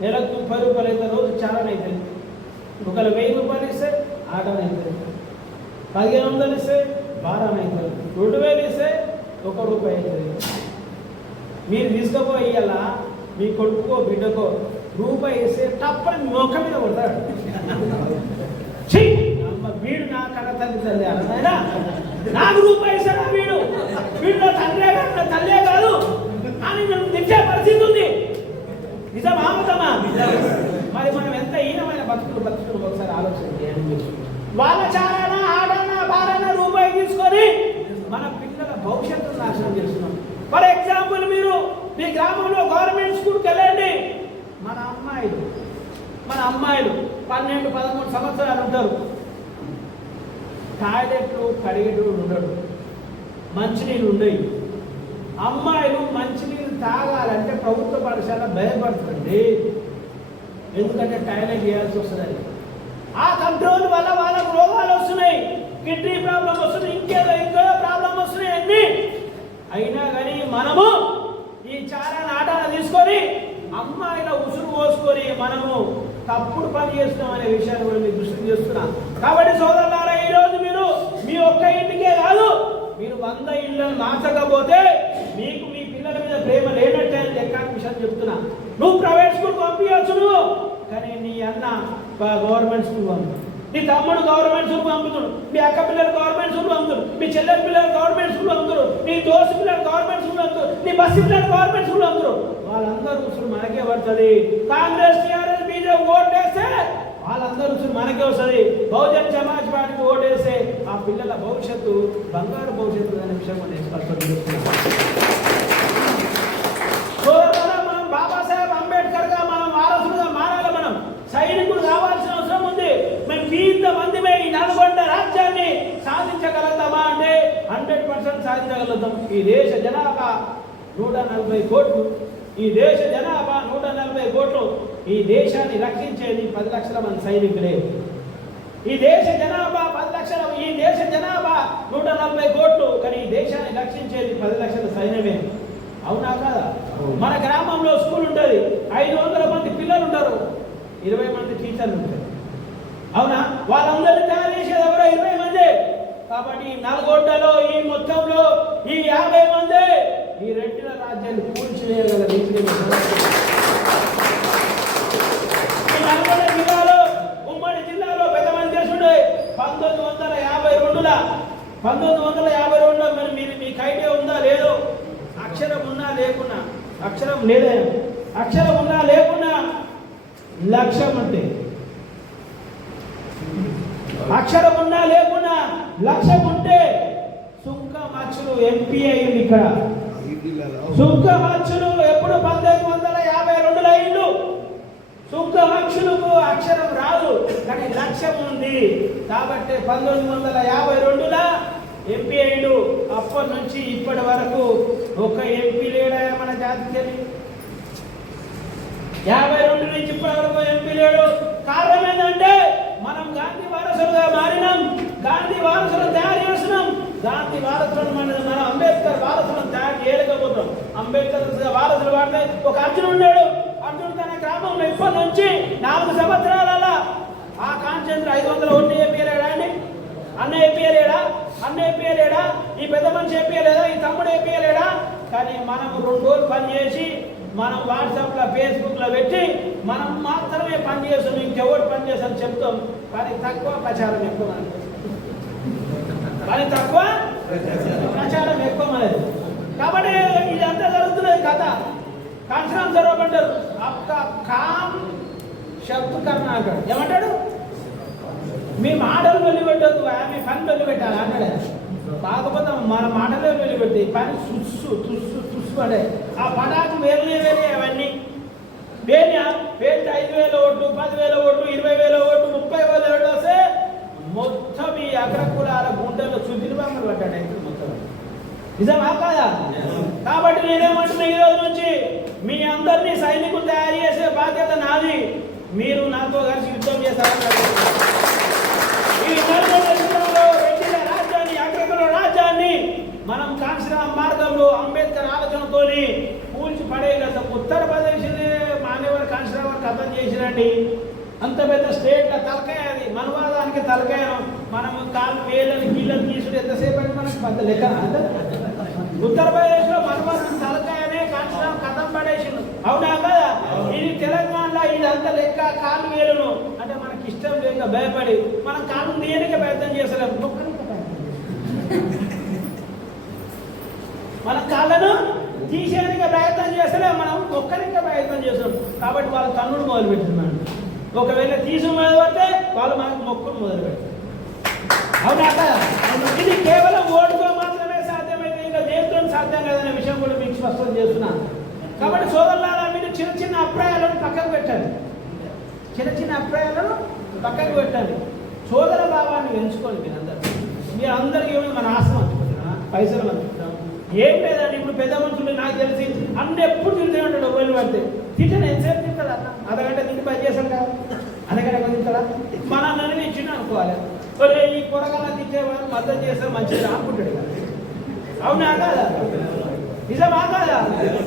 నెలకు 30 రూపాయలు అవుతాయి, రోజు చాలా అవుతాయి. ఒకవేళ 1000 రూపాయలు ఇస్తే ఆటలు అవుతుంది, 1500 ఇస్తే భారం అవుతుంది, 2000 ఇస్తే 1 రూపాయి అవుతుంది. మీరు తీసుకుపోయి ఇలా మీ కొడుకో బిడ్డకో రూపాయి ఇస్తే తప్పని మొక్క మీద కొడతాడు. వీడు నా కన్న తల్లి అన్నైనా నాకు రూపాయి ఇస్తాడా వీడు నా తండ్రే కాదు నా తల్లే కాదు అని నన్ను తెచ్చే పరిస్థితి ఉంది. నిజమా అబద్ధమా? మరి మనం ఎంత హీనమైన బతుకులు ఒకసారి ఆలోచన చేయండి. వాళ్ళ చారానా ఆడనా బారానా రూపాయి తీసుకొని మన పిల్లల భవిష్యత్తును నాశనం చేస్తున్నాం. ఫర్ ఎగ్జాంపుల్, మీరు మీ గ్రామంలో గవర్నమెంట్ స్కూల్కి వెళ్ళండి. మన అమ్మాయిలు 12-13 సంవత్సరాలు ఉంటారు. టాయిలెట్లు కడిగేటోడు ఉండడు, మంచినీళ్ళు ఉండవు. అమ్మాయిలు మంచినీళ్ళు తాగాలంటే ప్రభుత్వ పాఠశాల భయపడుతుంది. ఎందుకంటే టాయిలెట్ చేయాల్సి వస్తుంది. ఆ కంట్రోల్ వల్ల వాళ్ళకు రోగాలు వస్తున్నాయి, కిడ్నీ ప్రాబ్లం వస్తుంది, ఇంకేదో ప్రాబ్లం వస్తున్నాయి అన్ని. అయినా కానీ మనము ఈ చాలా నాటాలను తీసుకొని అమ్మాయిల ఉసురు పోసుకొని మనము తప్పుడు పని చేస్తున్నాం అనే విషయాన్ని కూడా మీకు దృష్టి చేస్తున్నాం. కాబట్టి సోదరులారా, ఈరోజు మీరు మీ ఒక్క ఇంటికే కాదు, మీరు 100 ఇళ్లను మార్చకపోతే మీకు మీ పిల్లల మీద ప్రేమ లేనట్టే అని లెక్క విషయం చెప్తున్నా. నువ్వు ప్రైవేట్ స్కూల్ పంపించచ్చు నువ్వు, కానీ నీ అన్న గవర్నమెంట్ స్కూల్ పంపుతాడు, నీ తమ్ముడు గవర్నమెంట్ స్కూల్ పంపుతాడు, మీ అక్క పిల్లలు గవర్నమెంట్ స్కూల్ పంపుతాడు, మీ చెల్లెల పిల్లలు గవర్నమెంట్ స్కూల్ పంపుతారు, నీ దోస్తు పిల్లలు గవర్నమెంట్ స్కూల్ పంపుతారు, నీ బస్సు పిల్లలు గవర్నమెంట్ స్కూల్ పంపుతారు. వాళ్ళందరూ రుసులు మనకే పడుతుంది. కాంగ్రెస్ టీఆర్ఎస్ బీజేపీ ఓటేస్తే వాళ్ళందరూ రుసులు మనకే వస్తుంది. బహుజన్ సమాజ్ పార్టీకి ఓటేస్తే ఆ పిల్లల భవిష్యత్తు బంగారు భవిష్యత్తు అనే విషయం నేను స్పష్టం చేస్తున్నాను. మనం బాబాసాహెబ్ అంబేద్కర్ గా మనం వారసులుగా మారాలి. మనం సైనికులు కావాల్సిన అవసరం ఉంది. మేము 100 మందిమే ఈ నల్గొండ రాజ్యాన్ని సాధించగలుగుతామా అంటే 100% సాధించగలుగుతాం. ఈ దేశ జనాభా 140 కోట్లు. ఈ దేశ జనాభా 140 కోట్లు. ఈ దేశాన్ని రక్షించేది 10 లక్షల మంది సైనికులే. ఈ దేశ జనాభా 10 లక్షల, ఈ దేశ జనాభా 140 కోట్లు, కానీ ఈ దేశాన్ని రక్షించేది 10 లక్షల సైన్యమే. అవునా కాదా? మన గ్రామంలో స్కూల్ ఉంటుంది, 500 మంది పిల్లలు ఉంటారు, 20 మంది టీచర్లు ఉంటారు. అవునా? వాళ్ళందరినీ తయారు చేసేది ఎవరో 20 మంది. కాబట్టి నల్గొండలో ఈ మొత్తంలో ఈ 50 మంది ఈ రెడ్డిల రాజ్యాన్ని కూల్చివేయగల రీతిలో నల్గొండ జిల్లాలో, ఉమ్మడి జిల్లాలో పెద్ద మంది చేసుండే 1952 మరి మీరు మీకు ఐడియా ఉందా లేదో? అక్షరం ఉన్నా లేకున్నా, అక్షరం లేదా, అక్షరం ఉన్నా లేకున్నా లక్ష్యం ఉంటే, అక్షరం ఉన్నా లేకున్నా లక్ష్యం ఉంటే సుంకమచ్చులు ఎంపీ అయింది. ఇక్కడ సుంకమచ్చులు ఎప్పుడు 1952లో అయిండు. సుంకమచ్చులకు అక్షరం రాదు, కానీ లక్ష్యం ఉంది. కాబట్టి 1952లో ఎంపీ అయిండు. అప్పటి నుంచి ఇప్పటి వరకు ఒక ఎంపీ లేడా మన జాతికి? 52 నుంచి ఇప్పటి వరకు ఎంపీ లేడు. కారణం ఏంటంటే మనం గాంధీ వారసులుగా మారినాం, గాంధీ వారసులను తయారు చేస్తున్నాం. గాంధీ వారసులను మనం అంబేద్కర్ వారసులను తయారు చేయలేకపోతాం. అంబేద్కర్ వారసులు వాడితే ఒక అర్జునుడు ఉన్నాడు. అర్జునుడు తన గ్రామంలో ఇప్పటి నుంచి 4 సంవత్సరాల ఆ కాంచేంద్ర 501 ఏపీలేడా అండి? అన్న ఏపీలేడా? అన్న ఏపీలేడా? ఈ పెద్ద మనిషి ఏపీలేదా? ఈ తమ్ముడు ఏపీలేడా? కానీ మనం 2 రోజులు పని చేసి మనం వాట్సాప్లో ఫేస్బుక్లో పెట్టి మనం మాత్రమే పని చేస్తాం, ఇంకెవరు పని చేస్తాం చెప్తాం. కానీ తక్కువ ప్రచారం ఎక్కువ, కానీ తక్కువ ప్రచారం ఎక్కువ మనది. కాబట్టి ఇదంతా జరుగుతున్నది కథ. కాన్సరం జరగబడ్డారు. అక్క కామ్ శబ్ద కర్ణ అంటాడు. ఏమంటాడు? మీ మాటలు వెళ్ళిపెట్టద్దు, మీ పని వెళ్ళిపెట్టాలి అన్నాడు. కాకపోతే మన మాటలే వెళ్ళిపెట్టి పని తుస్సు తుస్సు తుస్సు పడే. ఆ పటాకు వేరే అవన్నీ పేరు 5,000 ఓట్లు, 10,000 ఓట్లు, 20,000 ఓట్లు, 30,000 ఓట్లు వస్తే మొత్తం ఈ అగ్రకులాల గుండెల్లో చుదిరిబాంగలు పడ్డాడు అయితే మొత్తం. నిజమా కాదా? కాబట్టి నేనేమంటున్నా, ఈ రోజు నుంచి మీ అందరినీ సైనికులు తయారు చేసే బాధ్యత నాది. మీరు నాతో కలిసి యుద్ధం చేస్తారని ఈ రెడ్డిల రాజ్యాన్ని, అగ్రకుల రాజ్యాన్ని మనం కాన్సరామ్ మార్గంలో అంబేద్కర్ ఆలోచనతో కూల్చి పడేయగలుగుతాం. ఉత్తరప్రదేశ్ మాన్యవర్ కాన్సరామ్ కథం చేసిరండి. అంత పెద్ద స్టేట్ల తలకాయ అది, మనవాదానికి తలకాయ. మనం కాలు వేలని కీళ్ళని తీసుడు ఎంతసేపు అని మనకు పెద్ద లెక్క. ఉత్తరప్రదేశ్లో మనవాదం తలకాయనే కాన్సరామ్ కథం పడేసిండు. అవునా కదా? ఇది తెలంగాణలో ఇదంతా లెక్క కాలు వేలను అంటే మనకి ఇష్టం లేక భయపడి మనం కాలం తీయనిక ప్రయత్నం చేస్తలేము, మొక్కనిక ప్రయత్నం మన కాళ్ళను తీసేయడానికి ప్రయత్నం చేస్తలే, మనం మొక్కనిక ప్రయత్నం చేస్తాం. కాబట్టి వాళ్ళ కన్నులు మొదలు పెడుతున్నాడు. ఒకవేళ తీసు మొదలు పెడితే వాళ్ళు మనకు మొక్కులు మొదలు పెడతారు. అవునా? ఇది కేవలం ఓటుతో మాత్రమే సాధ్యమైతే ఇంకా దేనితో సాధ్యం కాదనే విషయం కూడా మీకు స్పష్టం చేస్తున్నాను. కాబట్టి సోదరులారా, మీరు చిన్న చిన్న అభిప్రాయాలను పక్కకు పెట్టండి, చిన్న చిన్న అభిప్రాయాలను పక్కకు పెట్టండి. సోదర భావాన్ని పెంచుకోండి. మీరు అందరికీ మన ఆస్తం అనుకుంటున్నా, పైసలు అనుకుంటాం, ఏం లేదండి. ఇప్పుడు పెద్ద మనుషులు నాకు తెలిసి అన్ని ఎప్పుడు తింటే ఉంటాడు. ఒళ్ళు పడితే తింటాను, ఎంతసేపు తింటాడు అన్న, అరగంట తిండి పని చేశాను కదా, అరగంట తింటాడా, మన అన్నని ఇచ్చిన అనుకోవాలి. ఈ కూరగాయలు తింటేవాడు మద్దతు చేస్తే మంచిది అనుకుంటాడు కదా. అవునా కాదా? నిజమా కాదా?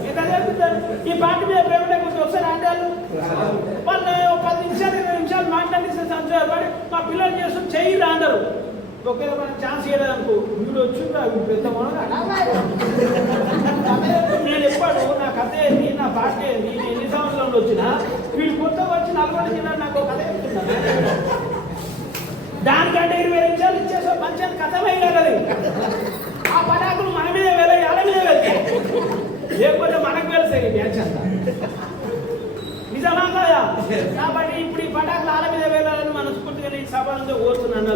ఎంత జరుగుతారు ఈ పార్టీ మీద ప్రేమ లేకపోతే ఒకసారి అంటారు వాళ్ళు 10 నిమిషాలు 20 నిమిషాలు మాట్లాడిస్తే సంతోషపడి మా పిల్లలు చేస్తూ చెయ్యి అందరు. ఒకవేళ మనం ఛాన్స్ ఇవ్వలేదనుకో, వీడు వచ్చిందా వీడు పెద్ద నేను ఎప్పుడు నా కథ ఏంది, నా పార్టీ ఏంది, నేను ఎన్ని సంవత్సరాలు వచ్చినా వీడు కొత్తగా వచ్చి 40 జిల్లా నాకు ఒక కథ చెప్తున్నా. దానికంటే 20 నిమిషాలు ఇచ్చేసా పంచాయతీ కథమే కదా. ఆ పటాకులు మన మీద వెళ్ళాయి, వాళ్ళ మీద వెళ్తాయి, లేకపోతే మనకు వెళ్తాయి డ్యాన్స్ అంతా. నిజమా కదా? కాబట్టి ఇప్పుడు ఈ పటాకులు వాళ్ళ మీద వెళ్ళాలని మనస్ఫూర్తిగా ఈ సభ నుండి కోరుతున్నాను.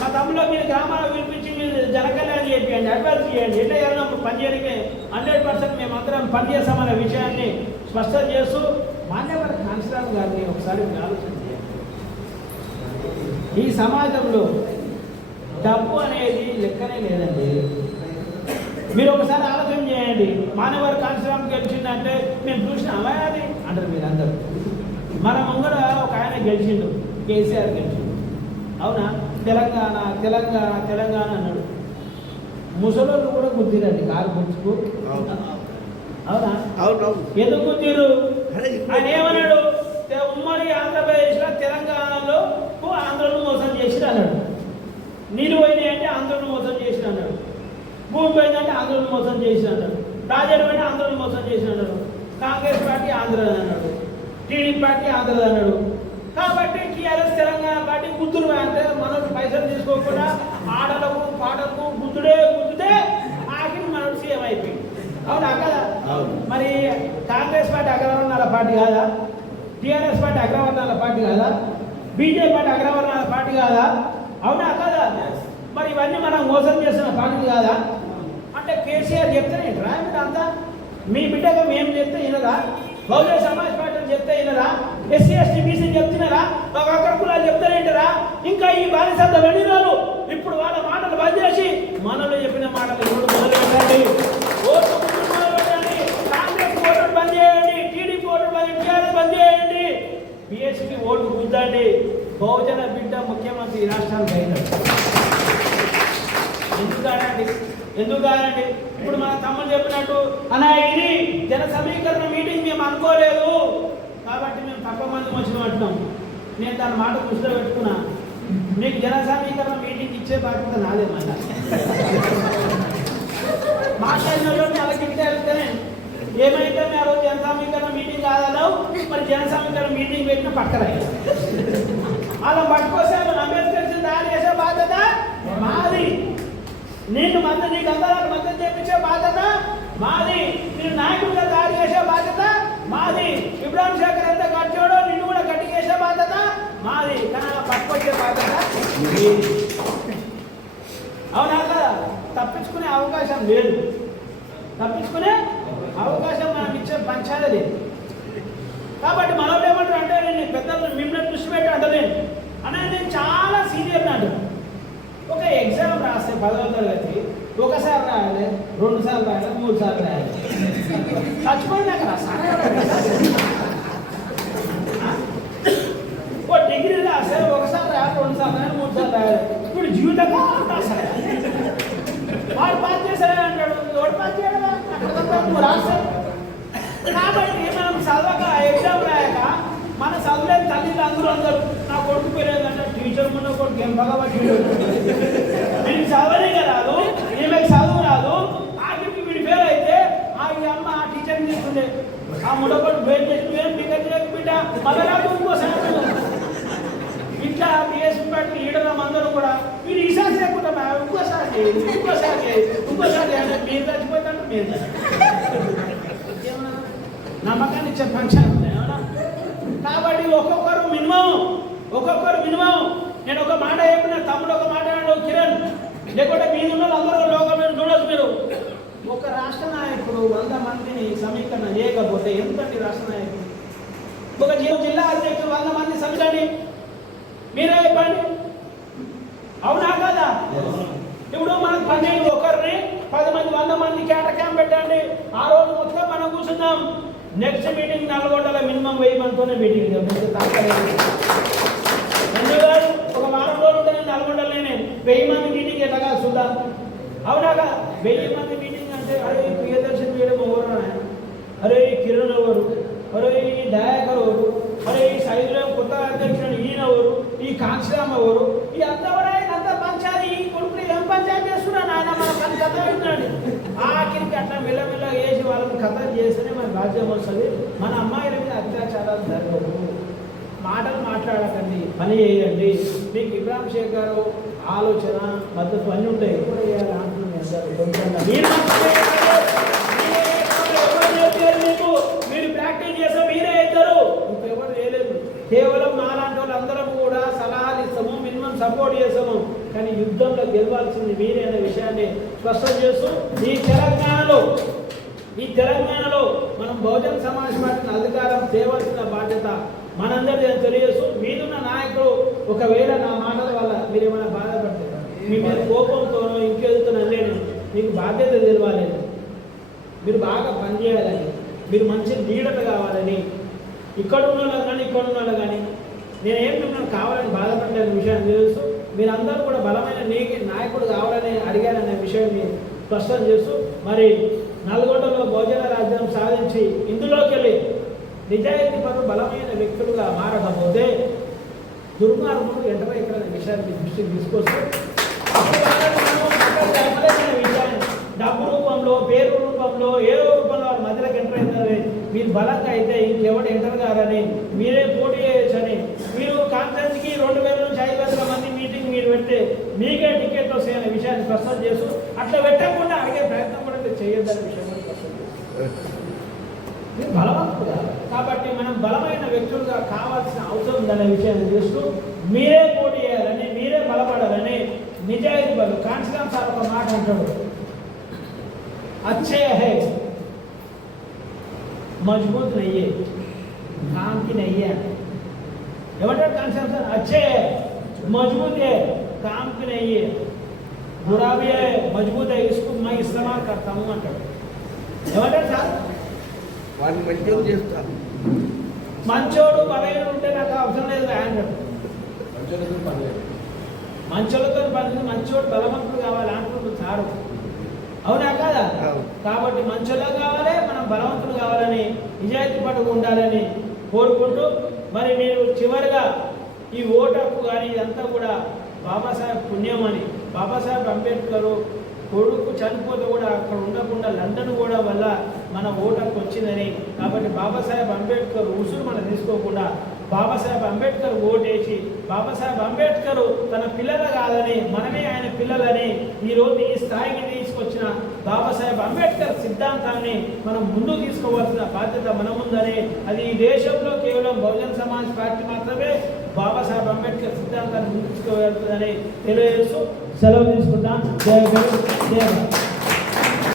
మా తమ్ములో మీరు గ్రామాల్లో పిలిపించి మీరు జనకల్యాణం చేయండి, అడ్వైస్ చేయండి. ఎట్లా చేయాలన్నప్పుడు పని చేయడానికి 100% మేమందరం పనిచేస్తామనే విషయాన్ని స్పష్టం చేస్తూ మాన్యవర కాంశరావు గారిని ఒకసారి ఆలోచన చేయండి. ఈ సమాజంలో డబ్బు అనేది లెక్కనే లేదండి. మీరు ఒకసారి ఆలోచన చేయండి. మానవర కాంశరావు గెలిచిందంటే మేము చూసిన అమయాది అంటారు మీరు అందరూ. మన ముంగడ ఒక ఆయన గెలిచిండు, కేసీఆర్ గెలిచిండు. అవునా? తెలంగాణ తెలంగాణ తెలంగాణ అన్నాడు. ముసలోళ్ళు కూడా గుర్తిరండి కారు గుర్తుకు. అవునా? ఎందుకు గుర్తిరు? ఆయన ఏమన్నాడు? ఉమ్మడి ఆంధ్రప్రదేశ్లో తెలంగాణలో ఆంధ్రను మోసం చేసి అన్నాడు. నీళ్ళు పోయినాయి అంటే ఆంధ్రను మోసం చేసి అన్నాడు. భూమి పోయిందంటే ఆంధ్రను మోసం చేసి అన్నాడు. రాజధాని పోయినా ఆంధ్రను మోసం చేసి అన్నాడు. కాంగ్రెస్ పార్టీ ఆంధ్ర అన్నాడు, టీడీపీ పార్టీ ఆంధ్ర అన్నాడు. కాబట్టి టీఆర్ఎస్ తెలంగాణ పార్టీ గుర్తులు అంటే మనకు పైసలు తీసుకోకుండా ఆటలకు పాటలకు గుర్తుడే ఆఖరి మనకు సీఎం అయిపోయింది. అవునా కదా? మరి కాంగ్రెస్ పార్టీ అగ్రవర్ణాల పార్టీ కాదా? టీఆర్ఎస్ పార్టీ అగ్రవర్ణాల పార్టీ కాదా? బీజేపీ పార్టీ అగ్రవర్ణాల పార్టీ కాదా? అవునా కదా? మరి ఇవన్నీ మనం మోసం చేస్తున్న పార్టీ కాదా? అంటే కేసీఆర్ చెప్తేనేంటరా అంతా? మీ బిడ్డగా మేము చెప్తే వినరా? బహుజన సమాజ్ పార్టీ చెప్తే వినరా? ఎస్సీ ఎస్టీ బీసీ చెప్తున్నారా? ఒక అక్కడ కులాలు చెప్తారేంటరా? ఇంకా ఈ బానిసత్వ వెళ్లినారు. ఇప్పుడు వాళ్ళ మాటలు బంద్ చేసి మనలో చెప్పిన మాటలు ఇప్పుడు మొదలు పెట్టండి. ఓటు మొదలు పెట్టండి. కాంగ్రెస్ ఓటు బంద్ చేయండి, టీడీపీ ఓటు టీఆర్ఎస్ బంద్ చేయండి, బీఎస్పీ ఓటు గుద్దండి. బహుజన బిడ్డ ముఖ్యమంత్రి రాష్ట్రానికి అయినాడు. ఎందుకు కాదండి? ఇప్పుడు మన తమ్ముడు చెప్పినట్టు అన్నా ఇది జన సమీకరణ మీటింగ్ మేము అనుకోలేదు కాబట్టి మేము తక్కువ మంది వచ్చిన అంటున్నాం. నేను దాని మాట దృష్టిలో పెట్టుకున్నా. నీకు జన సమీకరణ మీటింగ్ ఇచ్చే బాధ్యత నాదే. మళ్ళీ మాట్లాడిన వాళ్ళకి వెళ్తేనే ఏమైతే ఆ రోజు జన సమీకరణ మీటింగ్ కాదన్నావు, మరి జన సమీకరణ మీటింగ్ పెట్టిన పక్కన అలా పట్టుకొస్తే అంబేద్కర్ తయారు చేసే బాధ్యత మాది. నీకు అందరికి మద్దతు చేయించే బాధ్యత మాది. నేను నాయకుడిగా తయారు చేసే బాధ్యత మాది. ఇబ్రాహిం శేఖర్ ఎంత గట్టివాడో నిన్ను కూడా గట్టి చేసే బాధ్యత మాది. కానీ అలా పట్టుకొచ్చే బాధ్యత అవునా కదా? తప్పించుకునే అవకాశం లేదు. తప్పించుకునే అవకాశం మనం ఇచ్చే పంచాయతీ లేదు. కాబట్టి మనోళ్ళు ఏమంటారు అంటే నేను పెద్దలు మిమ్మల్ని దృష్టి పెట్టి అంటే నేను చాలా సీనియర్ నాడు. ఒక ఎగ్జామ్ రాస్తే 10వ తరగతి ఒకసారి రాయాలి, 2 సార్లు రాయాలి, 3 సార్లు రాయాలి. చచ్చిపోయినాక రాస్తాను. ఓ డిగ్రీ రాస్తే ఒకసారి రాయాలి, 2 సార్లు రాయాలి, 3 సార్లు రాయాలి. ఇప్పుడు జీవితంగా రాస్తాయి. వాడు పాస్ చేశారని అంటాడు, ఎవడు పాస్ చేయడా అక్కడ నువ్వు రాస్తావు. కాబట్టి మనం చదవక ఎగ్జామ్ రాయక మన చదువులేని తల్లిలు అందరూ నా కొడుకు పేరేందంటే టీచర్ ఉన్న కొడుకు ఏం భగవద్గీ వీడికి చదవనే రాదు, ఈమెకి చదువు రాదు. ఆఖరికి వీడి పేరు అయితే ఆ అమ్మ ఆ టీచర్ని తీసుకుంటే ఆ ముడపట్టు బయట చేసి బిడ్డ మగరాజు ఇంకోసారి ఇట్లా బిఎస్పీ పార్టీ లీడర్లు అందరూ కూడా మీరు ఈసారి లేకుండా ఇంకోసారి అంటే మీరు చచ్చిపోతారు మీరు నమ్మకాన్ని ఇచ్చే ఫంక్షన్ కాబట్టి ఒక్కొక్కరు మినిమం నేను ఒక మాట చెప్పిన తమ్ముడు ఒక మాట అన్నాడు కిరణ్ లేకుంటే మీరు ఉన్న అందరూ లోకం మీరు చూడొచ్చు మీరు ఒక రాష్ట్ర నాయకుడు 100 మందిని సమీకరణ చేయకపోతే ఎంతంటి రాష్ట్ర నాయకుడు ఒక జిల్లా అధ్యక్షుడు 100 మంది సమీకరణ మీరే చెప్పండి అవునా కదా ఇప్పుడు మనకు 15 ఒకరిని 10 మంది 100 మంది కేటర్ క్యాంప్ పెట్టండి ఆ రోజు మొత్తం మనం కూర్చుందాం నెక్స్ట్ మీటింగ్ నల్గొండల మినిమం 1000 మందితోనే మీటింగ్ ఒక వారం రోజులు ఉంటే నల్గొండలోనే 1000 మంది మీటింగ్ ఎలాగా చూద్దాం అవునాగా 1000 మంది మీటింగ్ అంటే అరే ప్రియదర్శన్ మేడం ఎవరు అరే కిరణ్ ఎవరు అరే ఈ దయాకర్ ఎవరు అరే ఈ సైజులో కొత్త అధ్యక్షుడు ఈయన ఎవరు ఈ కాంక్షరామ్ ఎవరు ఈ అంత పంచాయతీ ఈ కొడుకుని ఏం పంచాయతీ చేస్తున్నాను ఆయన మన పని కథ విన్నాడు ఆఖరికి అట్లా మెల్లమెల్ల వేసి వాళ్ళని కథ చేస్తేనే మన రాజ్యం వస్తుంది మన అమ్మాయిల మీద అత్యాచారాలు జరగవు మాటలు మాట్లాడకండి పని చేయండి మీకు ఇబ్రాహిం షేక్ గారు ఆలోచన మద్దతు అన్నీ ఉంటాయి ఎప్పుడు చేయాలి మీరు ప్రాక్టీస్ చేస్తే మీరే అవుతారు ఇంకెవరు చేయలేదు కేవలం నాలాంటి వాళ్ళందరం కూడా సలహాలు ఇస్తాము మినిమం సపోర్ట్ చేస్తాము కానీ యుద్ధంలో గెలవాల్సింది మీరే అనే విషయాన్ని స్పష్టం చేస్తూ ఈ తెలంగాణలో మనం బహుజన సమాజ్ పార్టీని అధికారం తేవాల్సిన బాధ్యత మనందరికీ తెలియజేస్తూ మీదున్న నాయకుడు ఒకవేళ నా మాటల వల్ల మీరు ఏమైనా బాధపడతారు మీ మీద కోపంతోనో ఇంకేదుతోనో నేను మీకు బాధ్యత తెలియాలని మీరు బాగా పనిచేయాలని మీరు మంచి లీడర్లు కావాలని ఇక్కడ ఉన్న వాళ్ళు కానీ నేనేం మిమ్మల్ని కావాలని బాధపడ్డ విషయాన్ని తెలుస్తూ మీరందరూ కూడా బలమైన నాయకుడు కావాలని అడిగారనే విషయాన్ని స్పష్టం చేస్తూ మరి నల్గొండలో బహుజన రాజ్యం సాధించి ఇందులోకి వెళ్ళి నిజాయితీ పనులు బలమైన వ్యక్తులుగా మారకపోతే దుర్మార్గులు ఎంటర్ ఇక్కడ విషయాన్ని దృష్టికి తీసుకొస్తూ విషయాన్ని డబ్బు రూపంలో పేరు రూపంలో ఏదో రూపంలో వాళ్ళ మధ్యలోకి ఎంటర్ అవుతారని మీరు బలంగా అయితే ఇంకెవరు ఎంటర్ కాదని మీరే పోటీ చేయొచ్చని మీరు కాన్ఫరెన్స్కి 2000 నుంచి 5000 మంది మీటింగ్ మీరు పెడితే మీకే టికెట్ వస్తాయనే విషయాన్ని స్పష్టం చేస్తూ అట్లా పెట్టకుండా అడిగే ప్రయత్నం కూడా చేయొద్దనే విషయాన్ని స్పష్టం చేస్తారు బలవంతుగా కాబట్టి మనం బలమైన వ్యక్తులుగా కావాల్సిన అవసరం ఉందనే విషయాన్ని చూస్తూ మీరే పోటీ చేయాలని మీరే బలపడాలని నిజాయితీ బలు కాంచరామ్ సార్ ఒక మాట అంటాడు अच्छे है मजबूत नहीं है काम की नहीं है एवंटाరు కాంచరామ్ సార్ अच्छे है मजबूत है काम की नहीं है बुरा भी है मजबूत है इसको मैं इस्तेमाल करता हूँ అంటాడు एवंटाరు సార్ వాడిని మంచోడు చేస్తాను మంచోడు బలైన ఉంటే నాకు అవసరం లేదు అంటాడు మంచోళ్ళతో పని మంచోడు బలవంతుడు కావాలి అంటున్నాడు సారు అవునా కాదా కాబట్టి మంచోళ్ళ కావాలి మనం బలవంతుడు కావాలని నిజాయితీ పట్టుకు ఉండాలని కోరుకుంటూ మరి మీరు చివరిగా ఈ ఓటు హక్కు కానీ ఇదంతా కూడా బాబాసాహెబ్ పుణ్యం అని బాబాసాహెబ్ అంబేద్కర్ కొడుకు చనిపోతే కూడా అక్కడ ఉండకుండా లండన్ కూడా వల్ల మన ఓటు హక్కు వచ్చిందని కాబట్టి బాబాసాహెబ్ అంబేద్కర్ ఉసురు మనం తీసుకోకుండా బాబాసాహెబ్ అంబేద్కర్ ఓటేసి బాబాసాహెబ్ అంబేద్కర్ తన పిల్లలు కాదని మనమే ఆయన పిల్లలని ఈరోజు ఈ స్థాయికి తీసుకొచ్చిన బాబాసాహెబ్ అంబేద్కర్ సిద్ధాంతాన్ని మనం ముందుకు తీసుకోవాల్సిన బాధ్యత మన ముందని అది ఈ దేశంలో కేవలం బహుజన సమాజ్ పార్టీ మాత్రమే బాబాసాహెబ్ అంబేద్కర్ సిద్ధాంతాన్ని ముందుకు తీసుకువెళ్తుందని తెలియజేస్తూ సెలవు తీసుకుంటాం. జై భీమ్, జై భారత్.